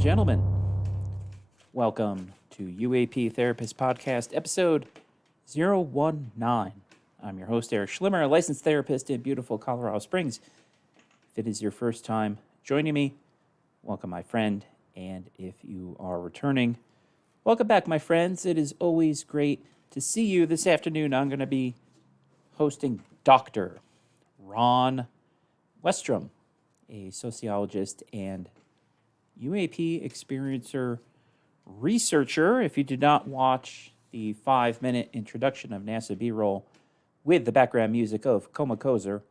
gentlemen, welcome to UAP Therapist Podcast, episode 019. I'm your host, Erik Schlimmer, a licensed therapist in beautiful Colorado Springs. If it is your first time joining me, welcome, my friend. And if you are returning, welcome back, my friends. It is always great to see you. This afternoon, I'm going to be hosting Dr. Ron Westrum, a sociologist and UAP experiencer researcher. If you did not watch the 5-minute introduction of NASA B-roll with the background music of Comacozer,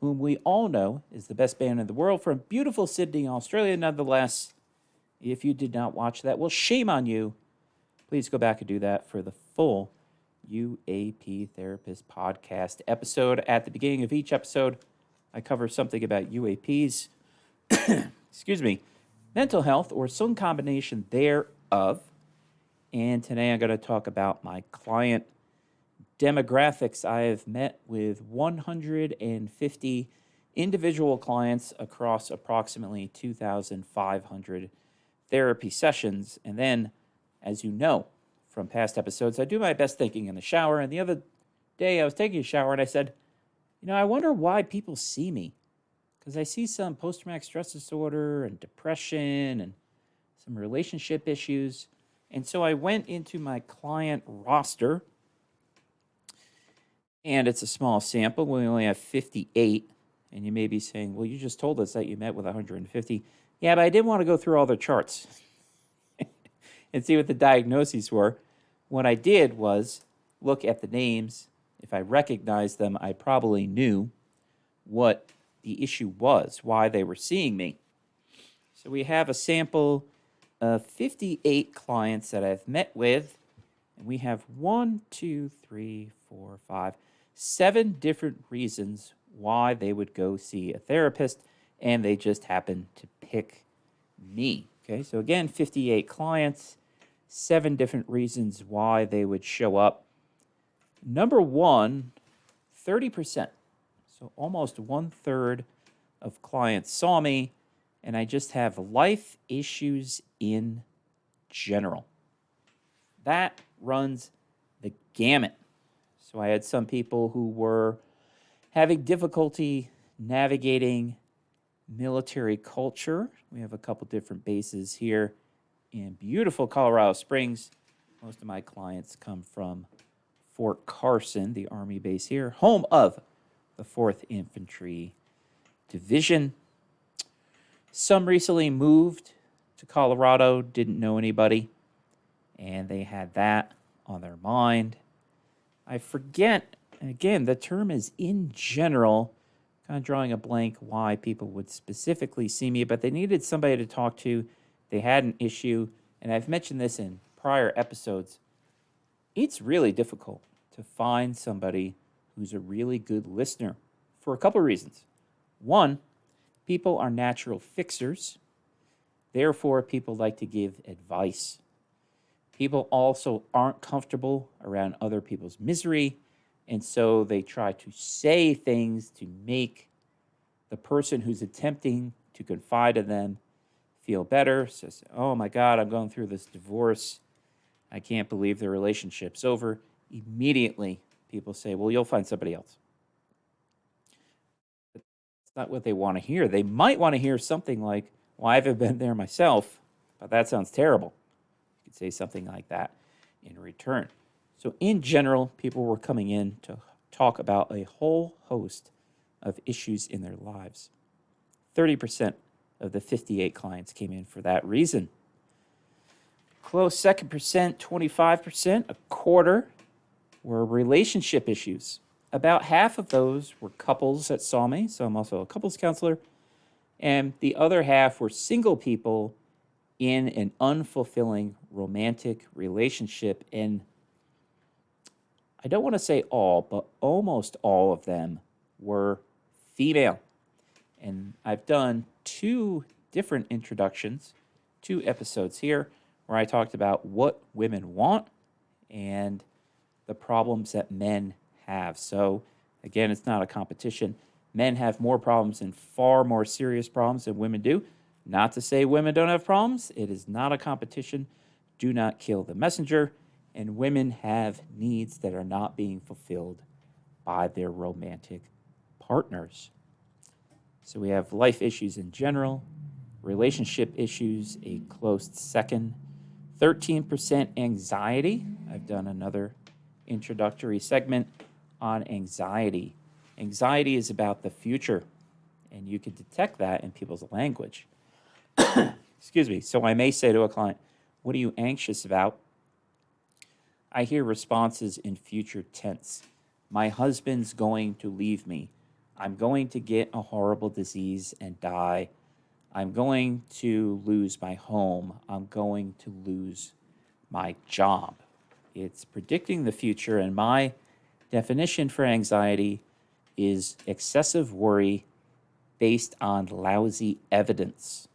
whom we all know is the best band in the world from beautiful Sydney, Australia, nonetheless, if you did not watch that, well, shame on you. Please go back and do that for the full UAP Therapist Podcast episode. At the beginning of each episode, I cover something about UAPs, excuse me, mental health, or some combination thereof. And today I'm going to talk about my client demographics. I have met with 150 individual clients across approximately 2,500 therapy sessions. And then, as you know from past episodes, I do my best thinking in the shower. And the other day I was taking a shower and I said, I wonder why people see me. Because I see some post-traumatic stress disorder and depression and some relationship issues. And so I went into my client roster, and it's a small sample. We only have 58. And you may be saying, well, you just told us that you met with 150. Yeah, but I didn't want to go through all their charts and see what the diagnoses were. What I did was look at the names. If I recognized them, I probably knew what the issue was, why they were seeing me. So we have a sample of 58 clients that I've met with, and we have 7 different reasons why they would go see a therapist, and they just happen to pick me. Okay, so again, 58 clients, 7 different reasons why they would show up. Number one, 30%. So almost 1/3 of clients saw me, and I just have life issues in general. That runs the gamut. So I had some people who were having difficulty navigating military culture. We have a couple different bases here in beautiful Colorado Springs. Most of my clients come from Fort Carson, the Army base here, home of the 4th Infantry Division. Some recently moved to Colorado, didn't know anybody, and they had that on their mind. I forget, again, the term is in general, kind of drawing a blank why people would specifically see me, but they needed somebody to talk to. They had an issue, and I've mentioned this in prior episodes. It's really difficult to find somebody who's a really good listener for a couple of reasons. One, people are natural fixers. Therefore, people like to give advice. People also aren't comfortable around other people's misery, and so they try to say things to make the person who's attempting to confide in them feel better. Says, oh my God, I'm going through this divorce. I can't believe the relationship's over. Immediately, people say, well, you'll find somebody else. But that's not what they want to hear. They might want to hear something like, well, I haven't been there myself, but that sounds terrible. You could say something like that in return. So in general, people were coming in to talk about a whole host of issues in their lives. 30% of the 58 clients came in for that reason. Close second percent, 25%, a quarter, were relationship issues. About half of those were couples that saw me, so I'm also a couples counselor, and the other half were single people in an unfulfilling romantic relationship. And I don't want to say all, but almost all of them were female. And I've done 2 different introductions, 2 episodes here, where I talked about what women want and the problems that men have. So, again, it's not a competition. Men have more problems and far more serious problems than women do. Not to say women don't have problems. It is not a competition. Do not kill the messenger. And women have needs that are not being fulfilled by their romantic partners. So we have life issues in general, relationship issues a close second, 13% anxiety. I've done another introductory segment on anxiety. Anxiety is about the future, and you can detect that in people's language. Excuse me. So I may say to a client, "What are you anxious about?" I hear responses in future tense. My husband's going to leave me. I'm going to get a horrible disease and die. I'm going to lose my home. I'm going to lose my job. It's predicting the future, and my definition for anxiety is excessive worry based on lousy evidence.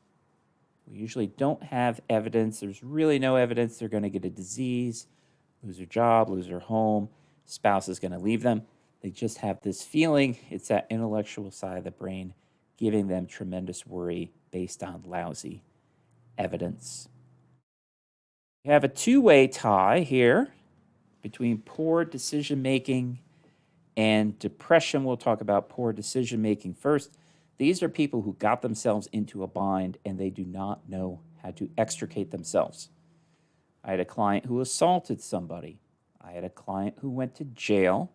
We usually don't have evidence. There's really no evidence they're going to get a disease, lose their job, lose their home, spouse is going to leave them. They just have this feeling. It's that intellectual side of the brain giving them tremendous worry based on lousy evidence. We have a two-way tie here between poor decision-making and depression. We'll talk about poor decision-making first. These are people who got themselves into a bind and they do not know how to extricate themselves. I had a client who assaulted somebody. I had a client who went to jail.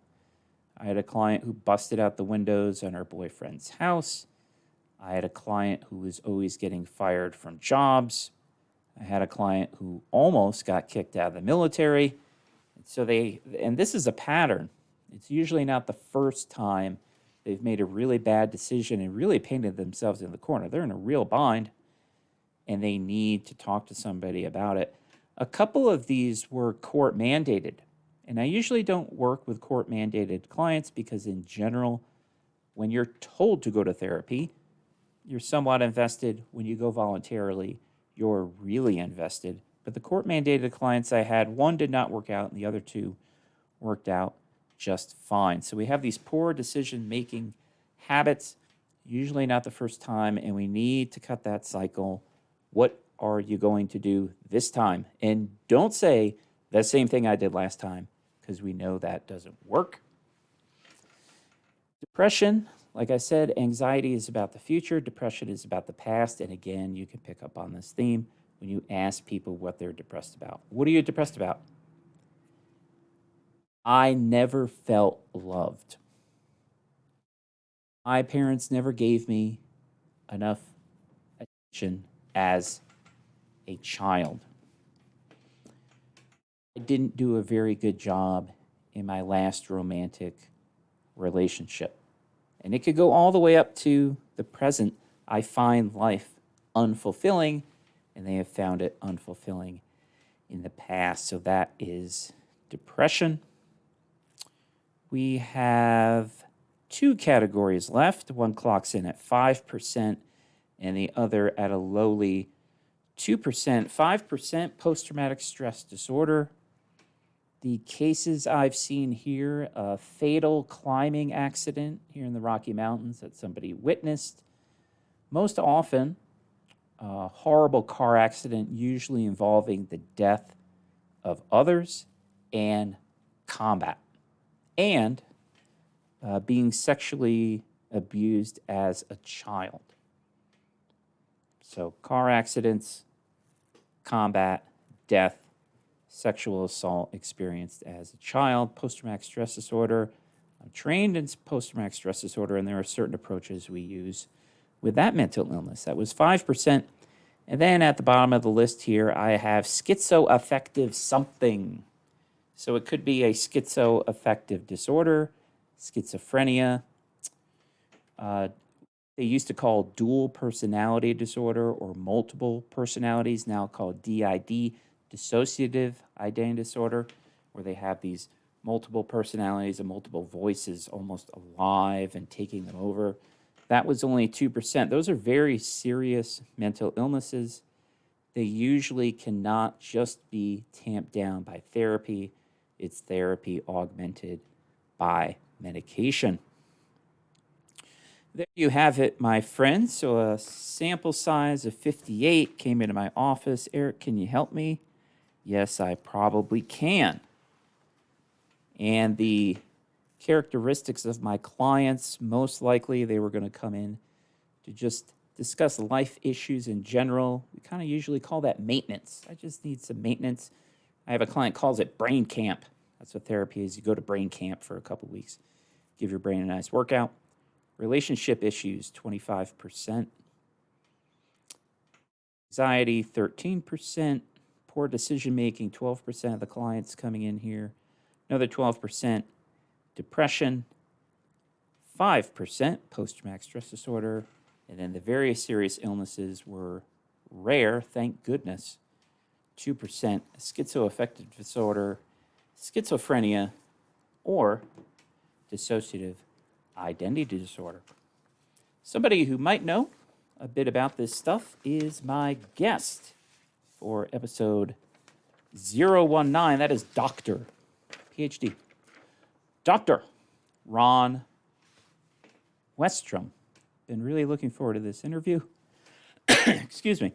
I had a client who busted out the windows on her boyfriend's house. I had a client who was always getting fired from jobs. I had a client who almost got kicked out of the military. And this is a pattern. It's usually not the first time they've made a really bad decision and really painted themselves in the corner. They're in a real bind, and they need to talk to somebody about it. A couple of these were court mandated, and I usually don't work with court mandated clients because in general, when you're told to go to therapy, you're somewhat invested. When you go voluntarily, you're really invested. But the court mandated clients I had, one did not work out and the other two worked out just fine. So we have these poor decision-making habits, usually not the first time, and we need to cut that cycle. What are you going to do this time? And don't say the same thing I did last time, because we know that doesn't work. Depression, like I said, anxiety is about the future. Depression is about the past. And again, you can pick up on this theme when you ask people what they're depressed about. What are you depressed about? I never felt loved. My parents never gave me enough attention as a child. I didn't do a very good job in my last romantic relationship. And it could go all the way up to the present. I find life unfulfilling, and they have found it unfulfilling in the past. So that is depression. We have two categories left. One clocks in at 5% and the other at a lowly 2%. 5% post-traumatic stress disorder. The cases I've seen here, a fatal climbing accident here in the Rocky Mountains that somebody witnessed. Most often, a horrible car accident, usually involving the death of others and combat. And being sexually abused as a child. So car accidents, combat, death, sexual assault experienced as a child, post-traumatic stress disorder. I'm trained in post-traumatic stress disorder, and there are certain approaches we use with that mental illness. That was 5%. And then at the bottom of the list here, I have schizoaffective something. So it could be a schizoaffective disorder, schizophrenia. They used to call dual personality disorder or multiple personalities, now called DID, dissociative identity disorder, where they have these multiple personalities and multiple voices almost alive and taking them over. That was only 2%. Those are very serious mental illnesses. They usually cannot just be tamped down by therapy. It's therapy augmented by medication. There you have it, my friends. So a sample size of 58 came into my office. Erik, can you help me? Yes, I probably can. And the characteristics of my clients, most likely they were going to come in to just discuss life issues in general. We kind of usually call that maintenance. I just need some maintenance. I have a client calls it brain camp. That's what therapy is. You go to brain camp for a couple weeks, give your brain a nice workout. Relationship issues, 25%. Anxiety, 13%. Poor decision making, 12% of the clients coming in here. Another 12%. Depression, 5% post-traumatic stress disorder. And then the various serious illnesses were rare, thank goodness. 2% schizoaffective disorder, schizophrenia, or dissociative identity disorder. Somebody who might know a bit about this stuff is my guest for episode 019. That is Dr. Ph.D. Dr. Ron Westrum. Been really looking forward to this interview. Excuse me.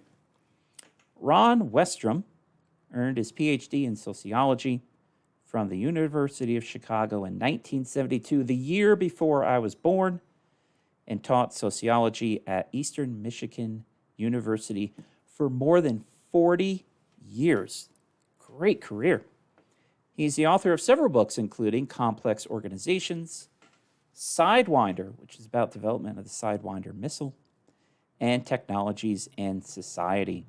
Ron Westrum earned his Ph.D. in sociology from the University of Chicago in 1972, the year before I was born, and taught sociology at Eastern Michigan University for more than 40 years. Great career. He's the author of several books, including Complex Organizations, Sidewinder, which is about development of the Sidewinder missile, and Technologies and Society.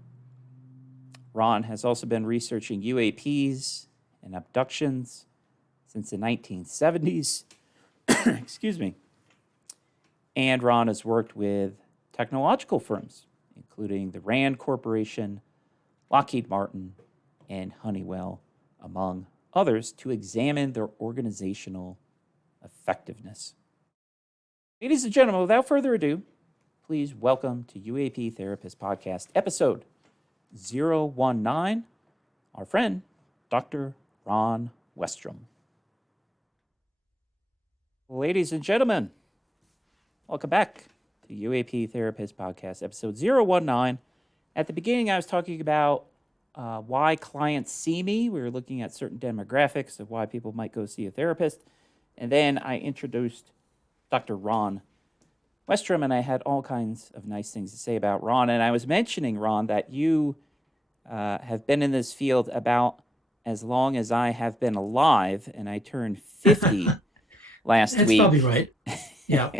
Ron has also been researching UAPs and abductions since the 1970s. Excuse me. And Ron has worked with technological firms, including the Rand Corporation, Lockheed Martin, and Honeywell, among others, to examine their organizational effectiveness. Ladies and gentlemen, without further ado, please welcome to UAP Therapist Podcast, episode 019, our friend, Dr. Ron Westrum. Ladies and gentlemen, welcome back to UAP Therapist Podcast, episode 019. At the beginning, I was talking about why clients see me. We were looking at certain demographics of why people might go see a therapist. And then I introduced Dr. Ron Westrum, and I had all kinds of nice things to say about Ron. And I was mentioning, Ron, that you have been in this field about as long as I have been alive, and I turned 50 last That's week. probably right. Yeah.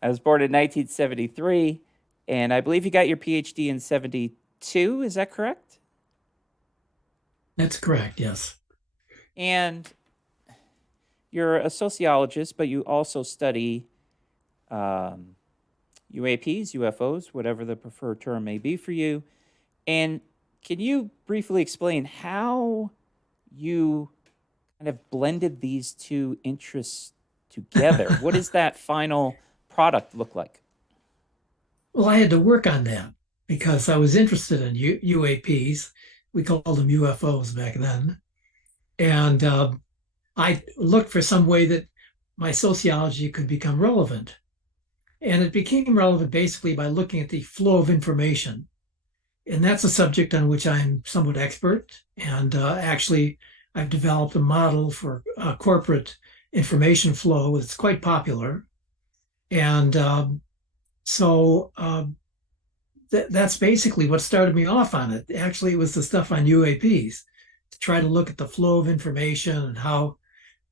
I was born in 1973, and I believe you got your PhD in 72. Is that correct? That's correct, yes. And you're a sociologist, but you also study UAPs, UFOs, whatever the preferred term may be for you. And can you briefly explain how you kind of blended these two interests together? What does that final product look like? Well, I had to work on that because I was interested in UAPs. We called them UFOs back then. And I looked for some way that my sociology could become relevant. And it became relevant basically by looking at the flow of information. And that's a subject on which I'm somewhat expert. And actually, I've developed a model for corporate information flow. It's quite popular. And that's basically what started me off on it. Actually, it was the stuff on UAPs to try to look at the flow of information and how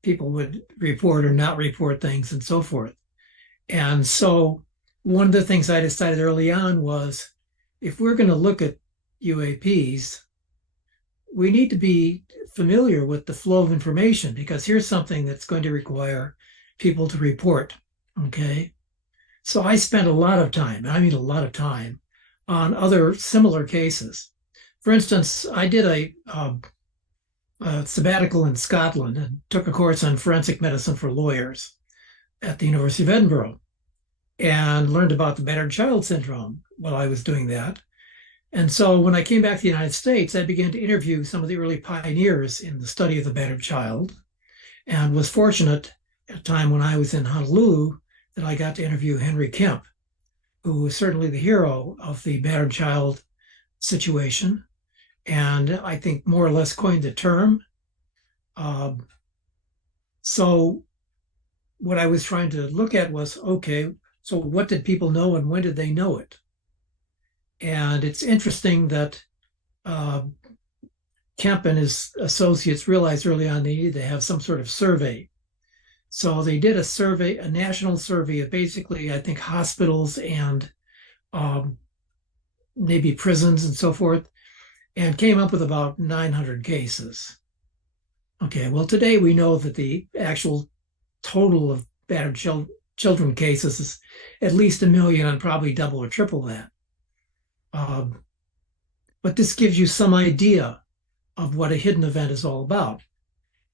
people would report or not report things and so forth. And so one of the things I decided early on was if we're going to look at UAPs, we need to be familiar with the flow of information because here's something that's going to require people to report. Okay. So I spent a lot of time, I mean a lot of time, on other similar cases. For instance, I did a sabbatical in Scotland and took a course on forensic medicine for lawyers at the University of Edinburgh and learned about the battered child syndrome while I was doing that. And so when I came back to the United States, I began to interview some of the early pioneers in the study of the battered child and was fortunate at a time when I was in Honolulu that I got to interview Henry Kemp, who was certainly the hero of the battered child situation, and I think more or less coined the term. Um, so what I was trying to look at was, okay, so what did people know and when did they know it? And it's interesting that uh, Kemp and his associates realized early on they needed to have some sort of survey. So they did a survey, a national survey of basically, I think, hospitals and um, maybe prisons and so forth, and came up with about 900 cases. Okay, well, today we know that the actual total of battered children cases is at least 1 million and probably double or triple that. Um, but this gives you some idea of what a hidden event is all about.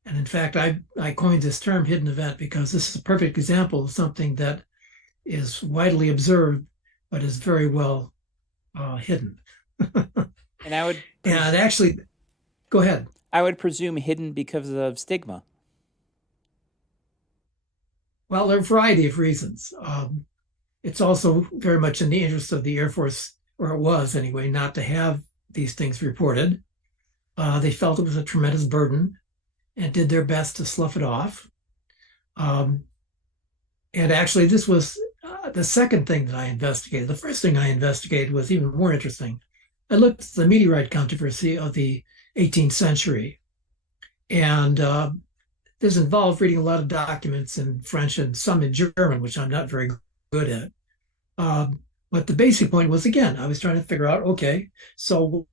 And in fact, I coined this term hidden event because this is a perfect example of something that is widely observed, but is very well hidden. And I would And actually, go ahead. I would presume hidden because of stigma. Well, there are a variety of reasons. It's also very much in the interest of the Air Force, or it was anyway, not to have these things reported. They felt it was a tremendous burden and did their best to slough it off. Um, and actually, this was the second thing that I investigated. The first thing I investigated was even more interesting. I looked at the meteorite controversy of the 18th century, and this involved reading a lot of documents in French and some in German, which I'm not very good at. But the basic point was, again, I was trying to figure out, okay, so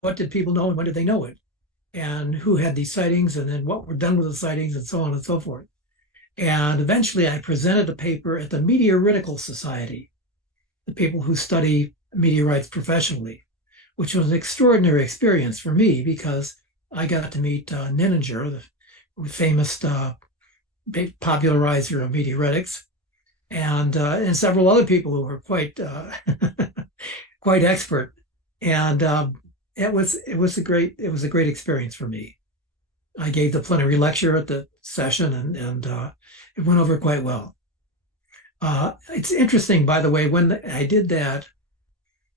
what did people know and when did they know it? And who had these sightings, and then what were done with the sightings, and so on and so forth. And eventually I presented a paper at the Meteoritical Society, the people who study meteorites professionally, which was an extraordinary experience for me because I got to meet Nininger, the famous popularizer of meteoritics, and several other people who were quite quite expert. And it was a great experience for me. I gave the plenary lecture at the session, and it went over quite well. It's interesting, by the way, when I did that,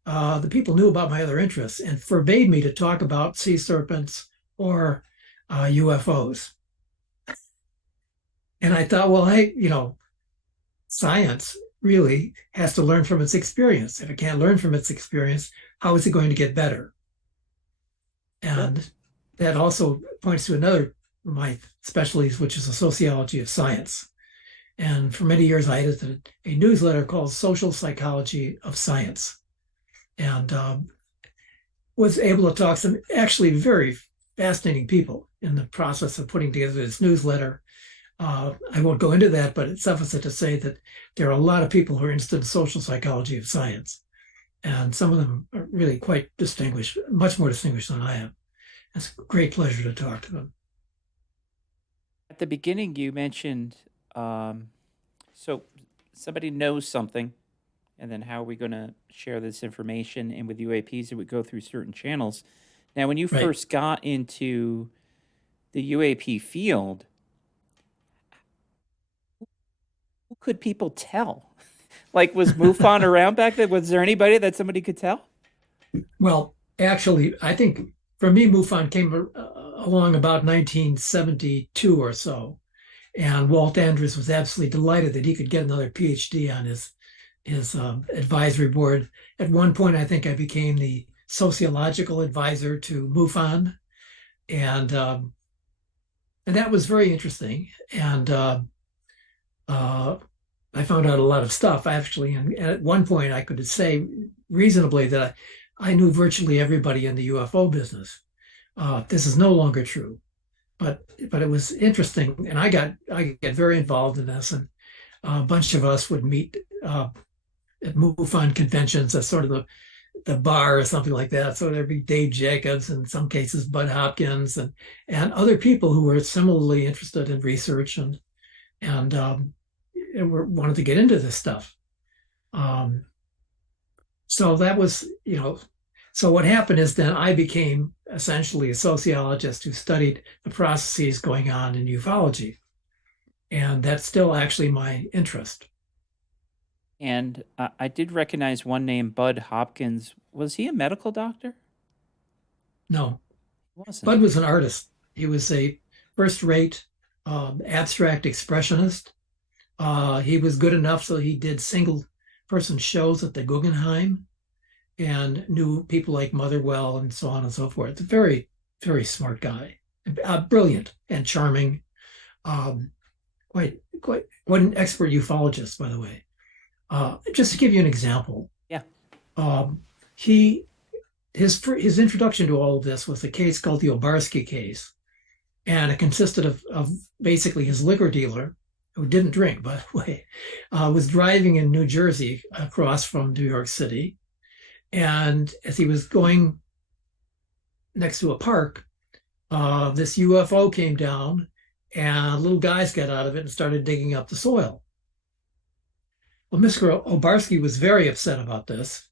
the people knew about my other interests and forbade me to talk about sea serpents or UFOs. And I thought, well, hey, science really has to learn from its experience. If it can't learn from its experience, how is it going to get better? And that also points to another of my specialties, which is the sociology of science. And for many years, I edited a newsletter called Social Psychology of Science, and was able to talk to some actually very fascinating people in the process of putting together this newsletter. I won't go into that, but it's sufficient to say that there are a lot of people who are interested in social psychology of science. And some of them are really quite distinguished, much more distinguished than I am. It's a great pleasure to talk to them. At the beginning, you mentioned so somebody knows something, and then how are we going to share this information? And with UAPs, it would go through certain channels. Now, when you Right. first got into the UAP field, who could people tell? Like, was MUFON around back then? Was there anybody that somebody could tell? Well, actually, I think for me, MUFON came along about 1972 or so. And Walt Andrews was absolutely delighted that he could get another Ph.D. on his advisory board. At one point, I think I became the sociological advisor to MUFON, and that was very interesting. And I found out a lot of stuff actually. And at one point, I could say reasonably that I knew virtually everybody in the UFO business. This is no longer true, but it was interesting, and I got very involved in this, and a bunch of us would meet at MUFON conventions as sort of the bar or something like that. So there'd be Dave Jacobs, and in some cases Bud Hopkins, and other people who were similarly interested in research and wanted to get into this stuff. So that was, so what happened is then I became essentially a sociologist who studied the processes going on in ufology. And that's still actually my interest. And I did recognize one name, Bud Hopkins. Was he a medical doctor? No, He wasn't. Bud was an artist. He was a first-rate abstract expressionist. He was good enough so he did single-person shows at the Guggenheim and knew people like Motherwell and so on and so forth. A very, very smart guy, brilliant and charming. Um, quite an expert ufologist, by the way. Just to give you an example, Yeah. um, he his introduction to all of this was a case called the Obarski case, and it consisted of basically his liquor dealer, who didn't drink, by the way, was driving in New Jersey across from New York City, and as he was going next to a park, this UFO came down, and little guys got out of it and started digging up the soil. Well, Mr. Obarski was very upset about this.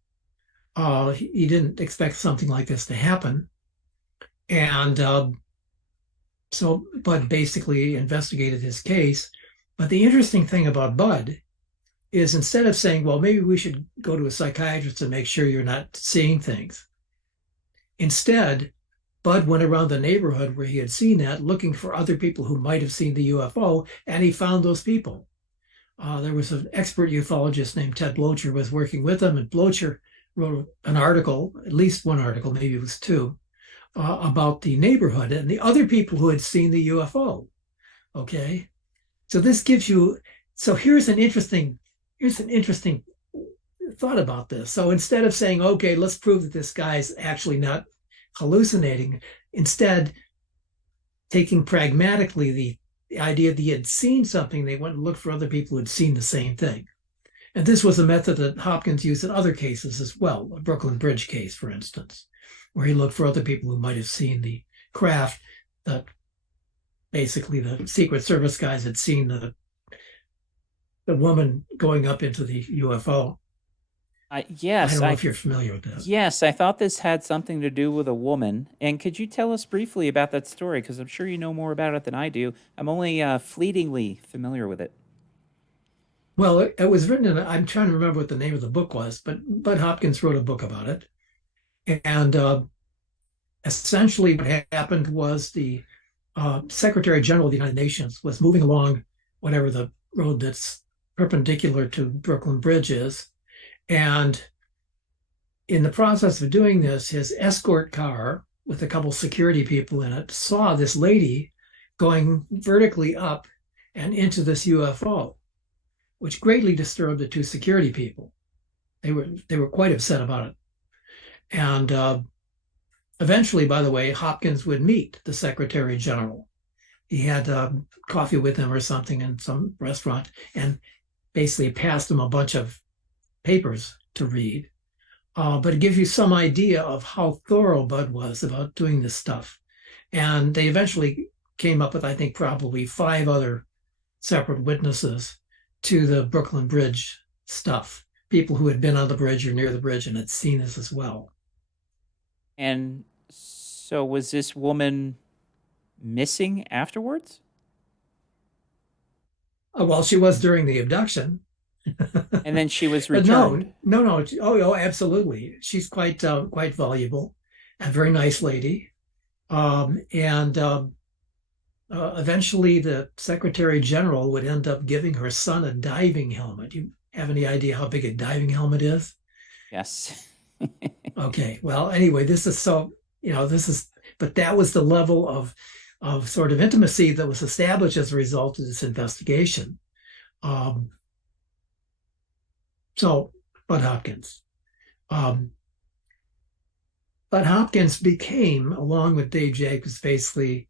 He didn't expect something like this to happen. And so Bud basically investigated his case. But the interesting thing about Bud is instead of saying, well, maybe we should go to a psychiatrist to make sure you're not seeing things, instead, Bud went around the neighborhood where he had seen that looking for other people who might have seen the UFO, and he found those people. There was an expert ufologist named Ted Blocher was working with him, and Blocher wrote an article, at least one article, maybe it was two, about the neighborhood and the other people who had seen the UFO. Okay, so this gives you. So here's an interesting thought about this. So instead of saying, okay, let's prove that this guy's actually not hallucinating, instead taking pragmatically the idea that he had seen something, they went and looked for other people who had seen the same thing. And this was a method that Hopkins used in other cases as well, a Brooklyn Bridge case, for instance, where he looked for other people who might have seen the craft that basically the Secret Service guys had seen the woman going up into the UFO. I Yes, don't know if you're familiar with that. yes, I thought this had something to do with a woman. And could you tell us briefly about that story? Because I'm sure you know more about it than I do. I'm only fleetingly familiar with it. Well, it was written in, I'm trying to remember what the name of the book was, but Bud Hopkins wrote a book about it. And essentially what happened was the Secretary General of the United Nations was moving along whatever the road that's perpendicular to Brooklyn Bridge is. And in the process of doing this, his escort car with a couple security people in it saw this lady going vertically up and into this UFO, which greatly disturbed the two security people. They were quite upset about it. And eventually, by the way, Hopkins would meet the Secretary General. He had coffee with him or something in some restaurant and basically passed him a bunch of papers to read. But it gives you some idea of how thorough Bud was about doing this stuff. And they eventually came up with, I think, probably 5 other separate witnesses to the Brooklyn Bridge stuff, people who had been on the bridge or near the bridge and had seen this as well. And so was this woman missing afterwards? Well, she was during the abduction. And then she was But returned. no. Oh, absolutely. She's quite valuable, a very nice lady. And eventually, the Secretary General would end up giving her son a diving helmet. Do you have any idea how big a diving helmet is? Yes. Okay. Well, anyway, this is so, but that was the level of sort of intimacy that was established as a result of this investigation. Um, so, Bud Hopkins. Um, Bud Hopkins became, along with Dave Jacobs, basically,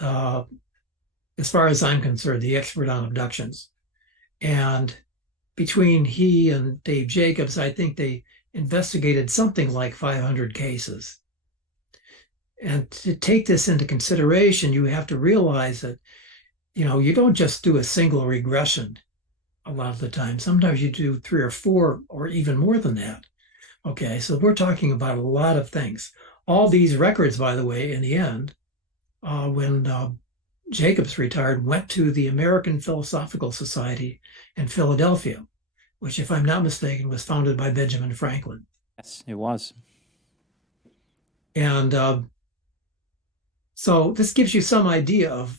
as far as I'm concerned, the expert on abductions. And between he and Dave Jacobs, I think they investigated something like 500 cases. And to take this into consideration, you have to realize that, you don't just do a single regression a lot of the time. Sometimes you do 3 or 4 or even more than that. Okay, so we're talking about a lot of things. All these records, by the way, in the end, when Jacobs retired, went to the American Philosophical Society in Philadelphia. which, if I'm not mistaken, was founded by Benjamin Franklin. Yes, it was. And so this gives you some idea of,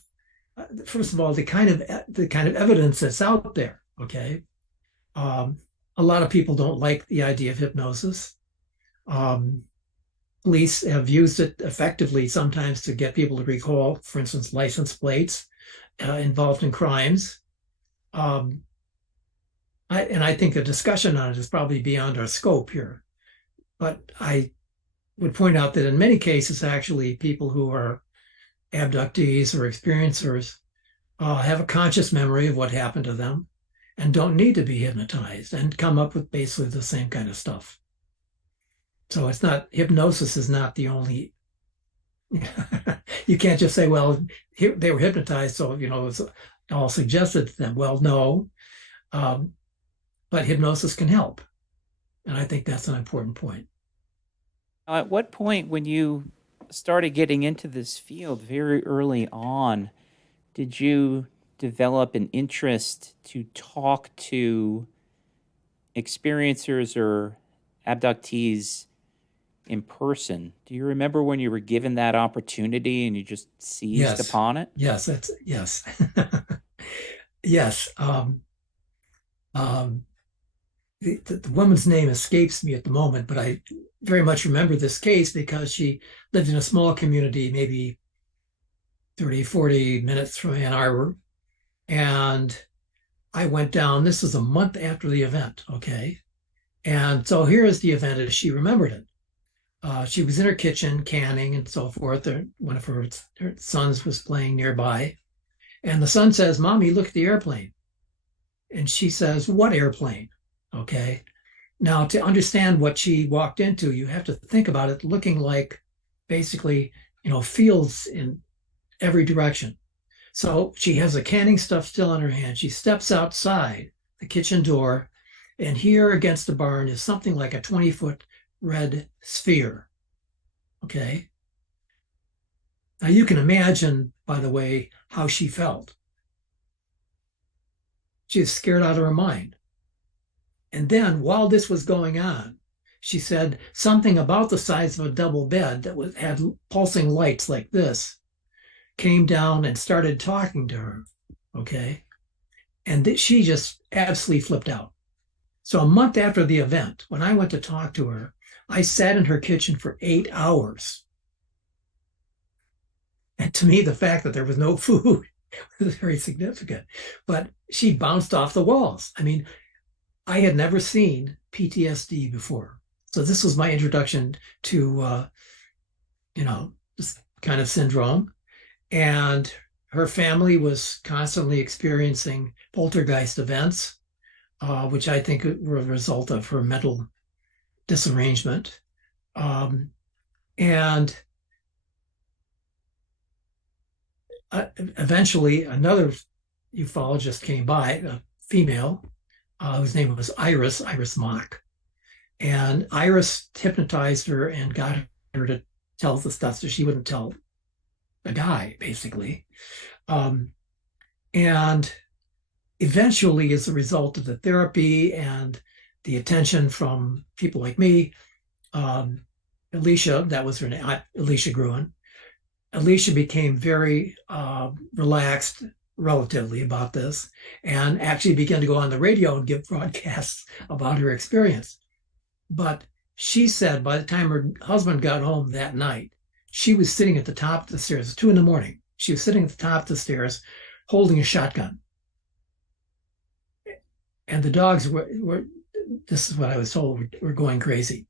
first of all, the kind of evidence that's out there. Okay, um, a lot of people don't like the idea of hypnosis. Um, Police have used it effectively sometimes to get people to recall, for instance, license plates involved in crimes. Um, I think the discussion on it is probably beyond our scope here. But I would point out that in many cases, actually, people who are abductees or experiencers have a conscious memory of what happened to them and don't need to be hypnotized and come up with basically the same kind of stuff. So it's not, hypnosis is not the only, you can't just say, well, they were hypnotized, so, it's all suggested to them. Well, no, um, but hypnosis can help. And I think that's an important point. At what point, when you started getting into this field very early on, did you develop an interest to talk to experiencers or abductees in person? Do you remember when you were given that opportunity and you just seized Yes, upon it? yes, that's yes, yes. Um, the woman's name escapes me at the moment, but I very much remember this case because she lived in a small community, maybe 30, 40 minutes from Ann Arbor. And I went down, this was a month after the event, okay? And so here is the event as she remembered it. She was in her kitchen canning and so forth. One of her sons was playing nearby. And the son says, "Mommy, look at the airplane." And she says, "What airplane?" Okay. Now, to understand what she walked into, you have to think about it looking like basically, fields in every direction. So she has the canning stuff still in her hand. She steps outside the kitchen door, and here against the barn is something like a 20-foot red sphere. Okay. Now you can imagine, by the way, how she felt. She was scared out of her mind. And then while this was going on, she said something about the size of a double bed that had pulsing lights like this came down and started talking to her. Okay. And she just absolutely flipped out. So a month after the event, when I went to talk to her, I sat in her kitchen for 8 hours. And to me, the fact that there was no food was very significant. But she bounced off the walls. I mean, I had never seen PTSD before. So this was my introduction to, this kind of syndrome. And her family was constantly experiencing poltergeist events, which I think were a result of her mental disarrangement. And eventually, another ufologist came by, a female, whose name was Iris Mock. And Iris hypnotized her and got her to tell the stuff that she wouldn't tell the guy, basically. And eventually, as a result of the therapy and the attention from people like me, Alicia, that was her name, Alicia Gruen, Alicia became very relaxed relatively about this and actually began to go on the radio and give broadcasts about her experience. But she said by the time her husband got home that night, she was sitting at the top of the stairs. It's 2 a.m. She was sitting at the top of the stairs holding a shotgun. And the dogs were this is what I was told, were going crazy.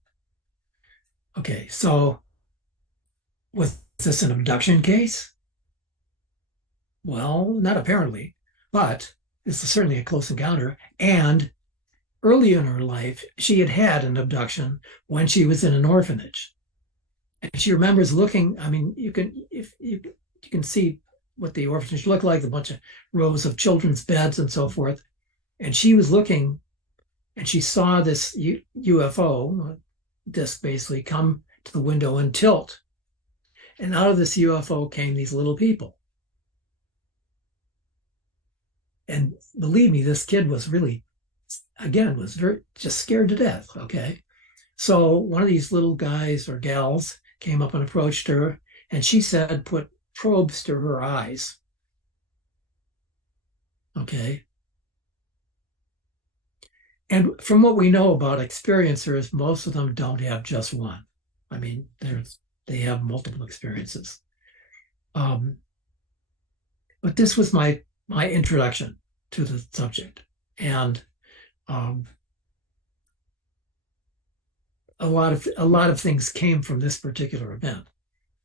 Okay, so was this an abduction case? Well, not apparently, but this is certainly a close encounter. And early in her life, she had had an abduction when she was in an orphanage. And she remembers looking, I mean, if you can see what the orphanage looked like, a bunch of rows of children's beds and so forth. And she was looking and she saw this UFO disc basically come to the window and tilt. And out of this UFO came these little people. And believe me, this kid was really again, was very just scared to death. Okay. So one of these little guys or gals came up and approached her, and she said, put probes to her eyes. Okay. And from what we know about experiencers, most of them don't have just one. I mean, they have multiple experiences. Um, but this was my introduction to the subject, and um, a lot of things came from this particular event.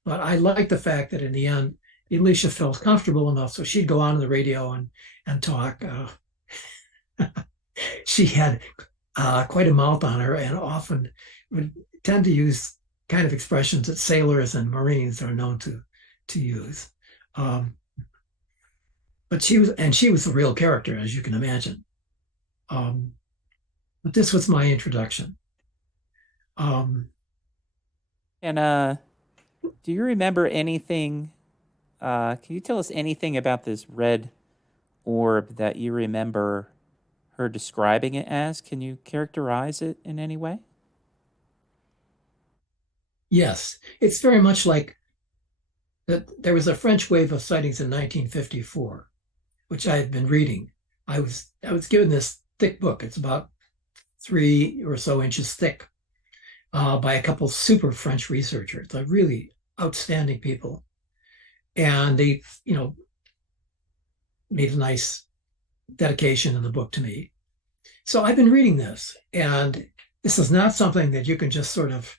But I like the fact that in the end, Alicia felt comfortable enough, so she'd go on the radio and talk. She had quite a mouth on her, and often would tend to use kind of expressions that sailors and Marines are known to use. Um, but she was a real character, as you can imagine. Um, but this was my introduction. Um, And do you remember anything? Can you tell us anything about this red orb that you remember her describing it as? Can you characterize it in any way? yes, it's very much like that. There was a French wave of sightings in 1954, which I had been reading. I was given this thick book. It's about 3 or so inches thick, by a couple super French researchers. They're really outstanding people, and they, made a nice dedication in the book to me. So I've been reading this, and this is not something that you can just sort of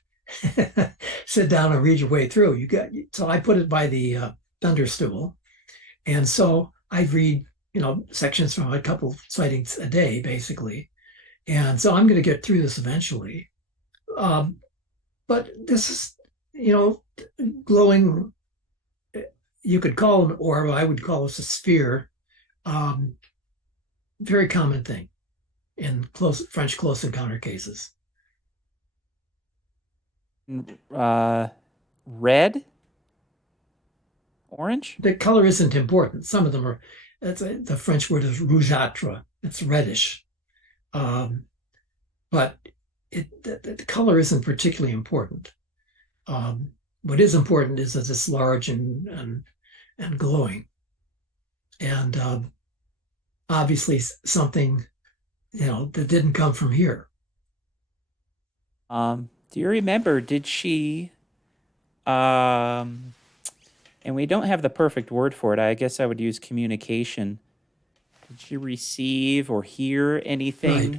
sit down and read your way through. So I put it by the thunder stool, and so I read, sections from a couple sightings a day, basically. And so I'm going to get through this eventually. Um, but this is, glowing. You could call an orb. I would call this a sphere. Um, Very common thing in French close encounter cases. Red, orange. The color isn't important. Some of them are. The French word is rougeâtre. It's reddish, um, but the color isn't particularly important. What is important is that it's large and glowing, and obviously something that didn't come from here. Do you remember? Did she? Um, and we don't have the perfect word for it. I guess I would use communication. Did she receive or hear Right. anything?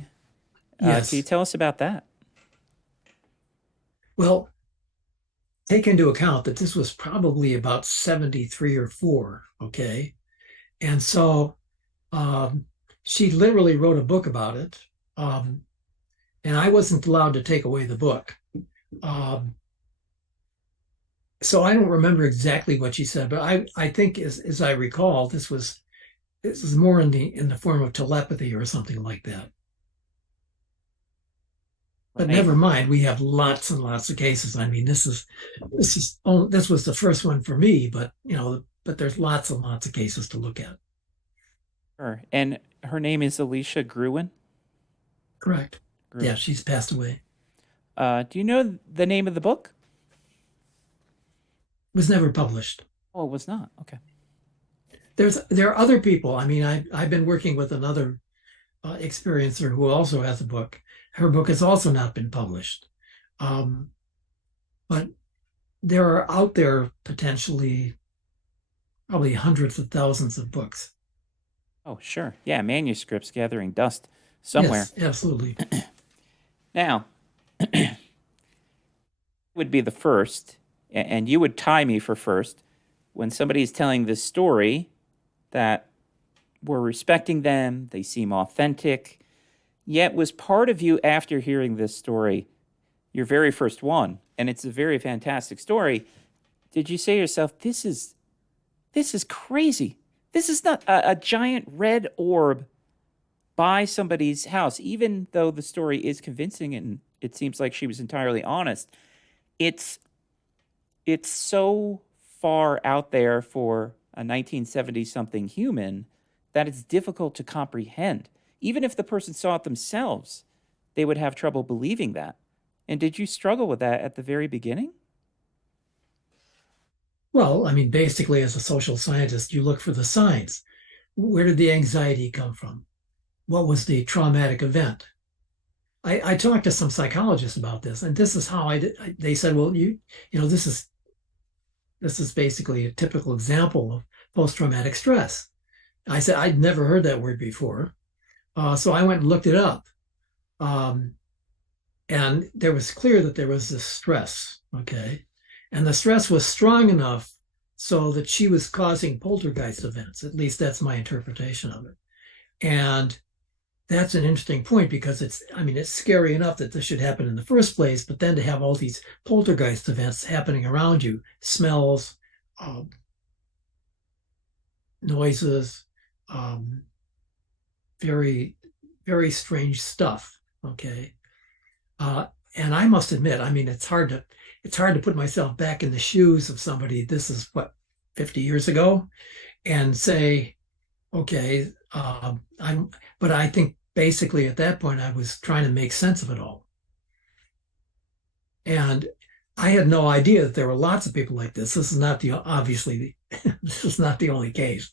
Can you Yes. tell us about that? Well, take into account that this was probably about 73 or 4. Okay. And so um, she literally wrote a book about it. Um, and I wasn't allowed to take away the book. Um, so I don't remember exactly what she said, but I think as I recall, this was more in the form of telepathy or something like that. But Right. never mind, we have lots and lots of cases. I mean, this was the first one for me, but there's lots and lots of cases to look at. Sure. And her name is Alicia Gruen. Correct. Yeah, Gruen. she's passed away. Do you know the name of the book? Was never published. Oh, it was not. Okay. There are other people. I mean, I've been working with another experiencer who also has a book. Her book has also not been published. Um, but there are out there potentially probably hundreds of thousands of books. Oh, sure. Yeah, manuscripts gathering dust somewhere. Yes, absolutely. Now, would be the first, and you would tie me for first when somebody's telling this story that we're respecting them, they seem authentic. Yet, was part of you after hearing this story, your very first one, and it's a very fantastic story, did you say to yourself, this is crazy. This is not a giant red orb by somebody's house, even though the story is convincing and it seems like she was entirely honest. It's it's so far out there for a 1970 something human that it's difficult to comprehend. Even if the person saw it themselves, they would have trouble believing that. And did you struggle with that at the very beginning? Well, I mean, basically, as a social scientist, you look for the signs. Where did the anxiety come from? What was the traumatic event? I talked to some psychologists about this, and this is how I did. They said, well, this is basically a typical example of post-traumatic stress. I said, I'd never heard that word before. So I went and looked it up. Um, and there was clear that there was this stress, okay? And the stress was strong enough so that she was causing poltergeist events. At least that's my interpretation of it. And that's an interesting point because it's scary enough that this should happen in the first place, but then to have all these poltergeist events happening around you, smells, noises, very, very strange stuff. Okay. And I must admit, it's hard to put myself back in the shoes of somebody. This is what, 50 years ago, and say, okay, but I think basically at that point I was trying to make sense of it all. And I had no idea that there were lots of people like this. This is not obviously, this is not the only case.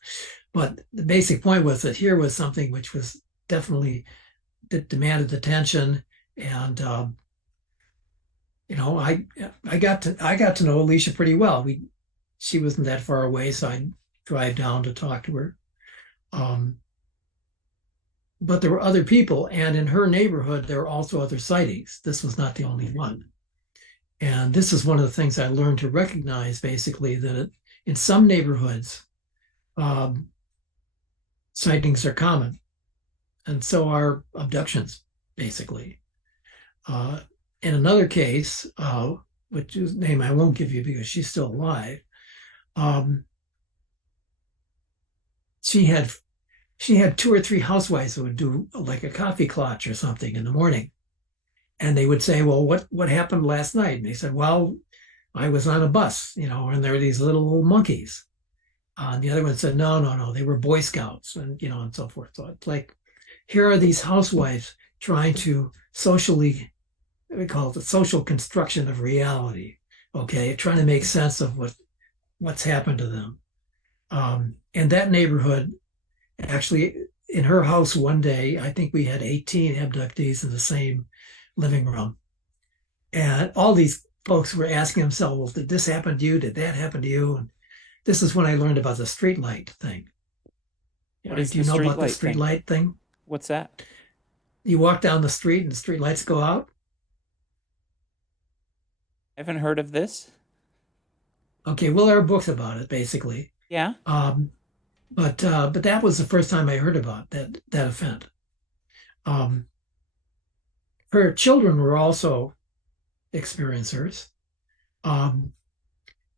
But the basic point was that here was something which was definitely that demanded attention. And I got to know Alicia pretty well. She wasn't that far away, so I'd drive down to talk to her. But there were other people, and in her neighborhood, there were also other sightings. This was not the only one. And this is one of the things I learned to recognize, basically, that in some neighborhoods, sightings are common, and so are abductions, basically. In another case, which is name I won't give you because she's still alive, she had 2 or 3 housewives who would do like a coffee clutch or something in the morning. And they would say, well, what happened last night? And they said, well, I was on a bus, and there were these little monkeys. And the other one said, no, they were Boy Scouts, and so forth. So it's like, here are these housewives trying to socially, we call it the social construction of reality. Okay, trying to make sense of what's happened to them. And that neighborhood, actually, in her house one day, I think we had 18 abductees in the same living room. And all these folks were asking themselves, well, did this happen to you? Did that happen to you? And this is when I learned about the street light thing. What is do you know about the street light thing? What's that? You walk down the street and the street lights go out. I haven't heard of this. Okay, well, there are books about it, basically. Yeah. But that was the first time I heard about that event. Her children were also experiencers. And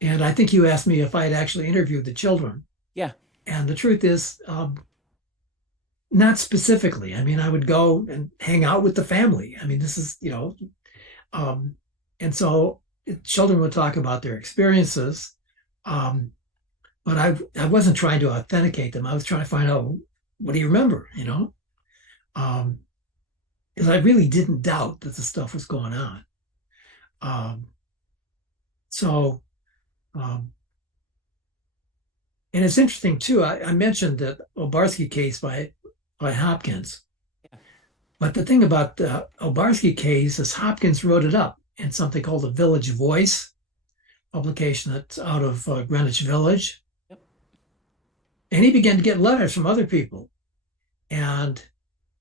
I think you asked me if I had actually interviewed the children. Yeah. And the truth is, not specifically. I would go and hang out with the family. This is, and so children would talk about their experiences. But I wasn't trying to authenticate them. I was trying to find out, what do you remember, because I really didn't doubt that the stuff was going on. And it's interesting too, I mentioned the Obarski case by Hopkins. Yeah. But the thing about the Obarski case is Hopkins wrote it up in something called the Village Voice publication that's out of Greenwich Village. Yep. And he began to get letters from other people. And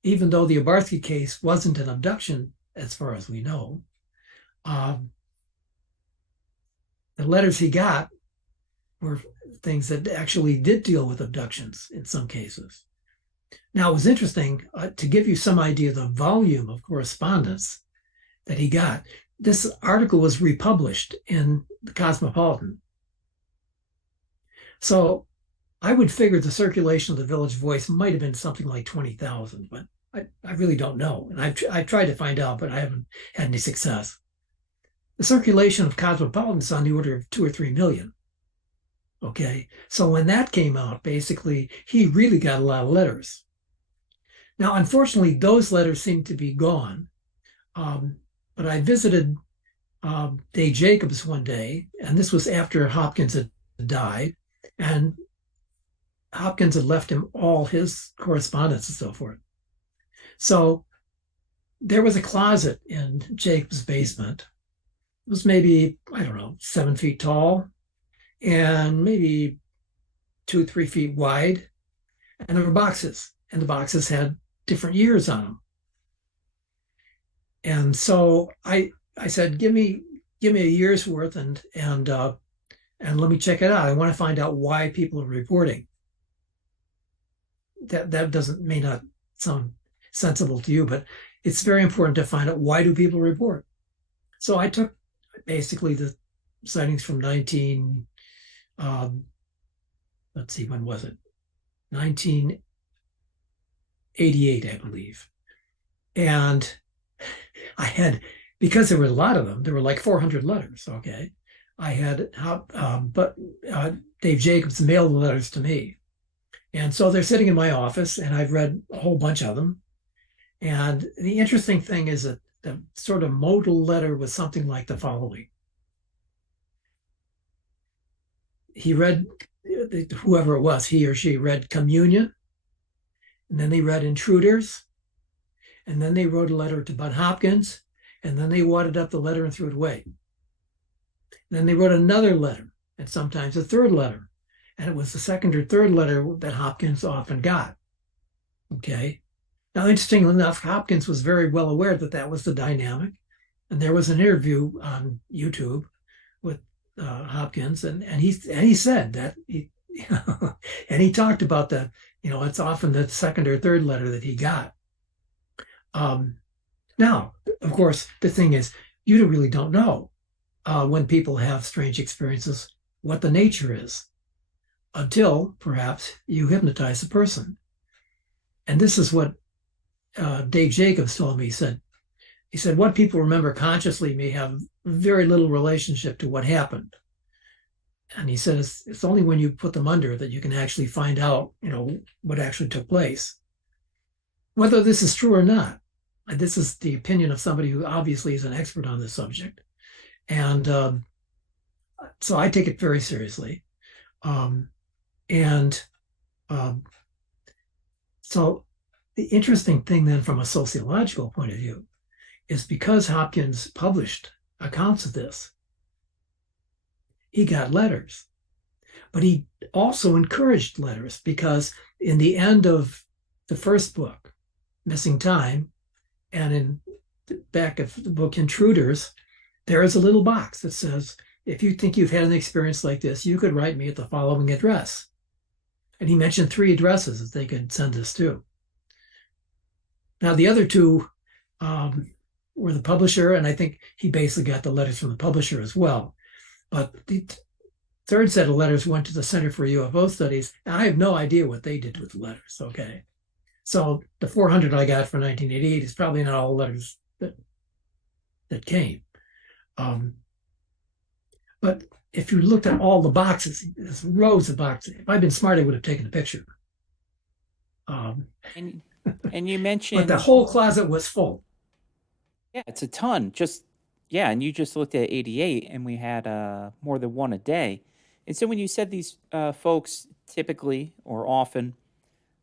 even though the Obarski case wasn't an abduction, as far as we know, the letters he got were things that actually did deal with abductions in some cases. Now, it was interesting to give you some idea of the volume of correspondence that he got. This article was republished in the Cosmopolitan. So I would figure the circulation of the Village Voice might have been something like 20,000, but I really don't know. And I've tried to find out, but I haven't had any success. The circulation of Cosmopolitan is on the order of 2 or 3 million. Okay, so when that came out, basically, he really got a lot of letters. Now, unfortunately, those letters seem to be gone. Um, but I visited Dave Jacobs one day, and this was after Hopkins had died, and Hopkins had left him all his correspondence and so forth. So there was a closet in Jacobs' basement. It was maybe, I don't know, 7 feet tall and maybe 2, 3 feet wide. And there were boxes, and the boxes had different years on them. And so I said, give me a year's worth and let me check it out. I want to find out why people are reporting. That doesn't may not sound sensible to you, but it's very important to find out why do people report. So I took basically the sightings from let's see, when was it? 1988, I believe. And I had, because there were a lot of them, there were like 400 letters. Okay. I had, Dave Jacobs mailed the letters to me. And so they're sitting in my office, and I've read a whole bunch of them. And the interesting thing is that the sort of modal letter was something like the following. He read, whoever it was, he or she read communion, and then they read intruders, and then they wrote a letter to Bud Hopkins, and then they wadded up the letter and threw it away. And then they wrote another letter, and sometimes a third letter. And it was the second or third letter that Hopkins often got. Okay. Now, interestingly enough, Hopkins was very well aware that that was the dynamic. And there was an interview on YouTube with Hopkins, and he said that and he talked about that. It's often the second or third letter that he got. Now, of course, the thing is, you really don't know when people have strange experiences what the nature is, until perhaps you hypnotize a person. And this is what Dave Jacobs told me. He said, what people remember consciously may have very little relationship to what happened. And he said, it's only when you put them under that you can actually find out, what actually took place. Whether this is true or not, this is the opinion of somebody who obviously is an expert on this subject. And so I take it very seriously. So the interesting thing then from a sociological point of view is because Hopkins published accounts of this, he got letters, but he also encouraged letters, because in the end of the first book, Missing Time, and in the back of the book Intruders, there is a little box that says, if you think you've had an experience like this, you could write me at the following address. And he mentioned 3 addresses that they could send this to. Now, the other 2 were the publisher, and I think he basically got the letters from the publisher as well. But the third set of letters went to the Center for UFO Studies, and I have no idea what they did with the letters, okay? So the 400 I got for 1988 is probably not all the letters that came. But if you looked at all the boxes, there's rows of boxes. If I'd been smart, I would have taken a picture. And you mentioned, but the whole closet was full. Yeah, it's a ton. And you just looked at 88, and we had more than one a day. And so when you said these folks typically or often,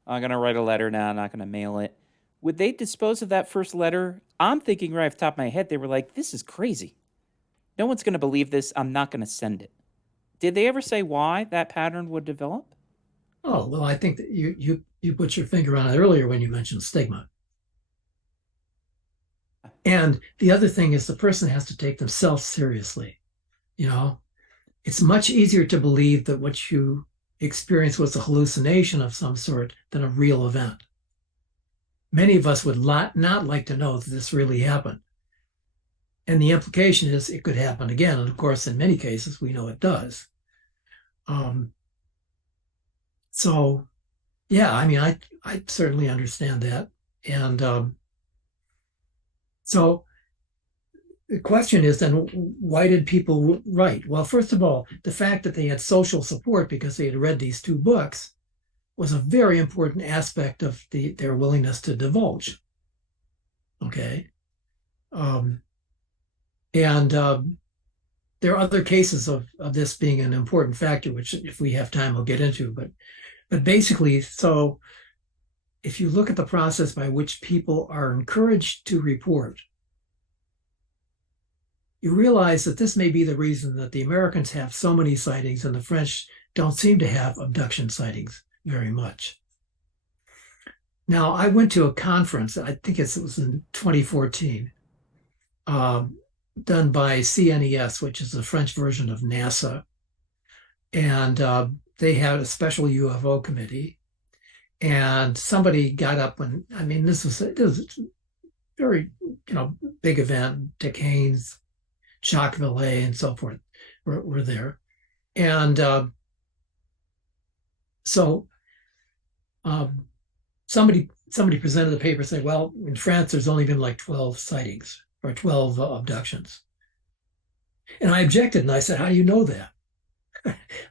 I'm going to write a letter now, I'm not going to mail it, would they dispose of that first letter? I'm thinking right off the top of my head, they were like, this is crazy. No one's going to believe this. I'm not going to send it. Did they ever say why that pattern would develop? Oh, well, I think that you put your finger on it earlier when you mentioned stigma. And the other thing is the person has to take themselves seriously. It's much easier to believe that what you experience was a hallucination of some sort than a real event. Many of us would not like to know that this really happened. And the implication is it could happen again. And of course, in many cases, we know it does. So, yeah, I mean, I certainly understand that. And so the question is then, why did people write? Well, first of all, the fact that they had social support because they had read these 2 books was a very important aspect of their willingness to divulge. Okay. And there are other cases of this being an important factor, which if we have time, we'll get into. But basically, so if you look at the process by which people are encouraged to report, you realize that this may be the reason that the Americans have so many sightings and the French don't seem to have abduction sightings very much. Now, I went to a conference, I think it was in 2014, done by CNES, which is the French version of NASA. And they had a special UFO committee. And somebody got up and, I mean, this was a very, big event. Dick Haynes, Jacques Vallée, and so forth were there. And so somebody presented the paper saying, well, in France, there's only been like 12 sightings or 12 abductions. And I objected, and I said, how do you know that?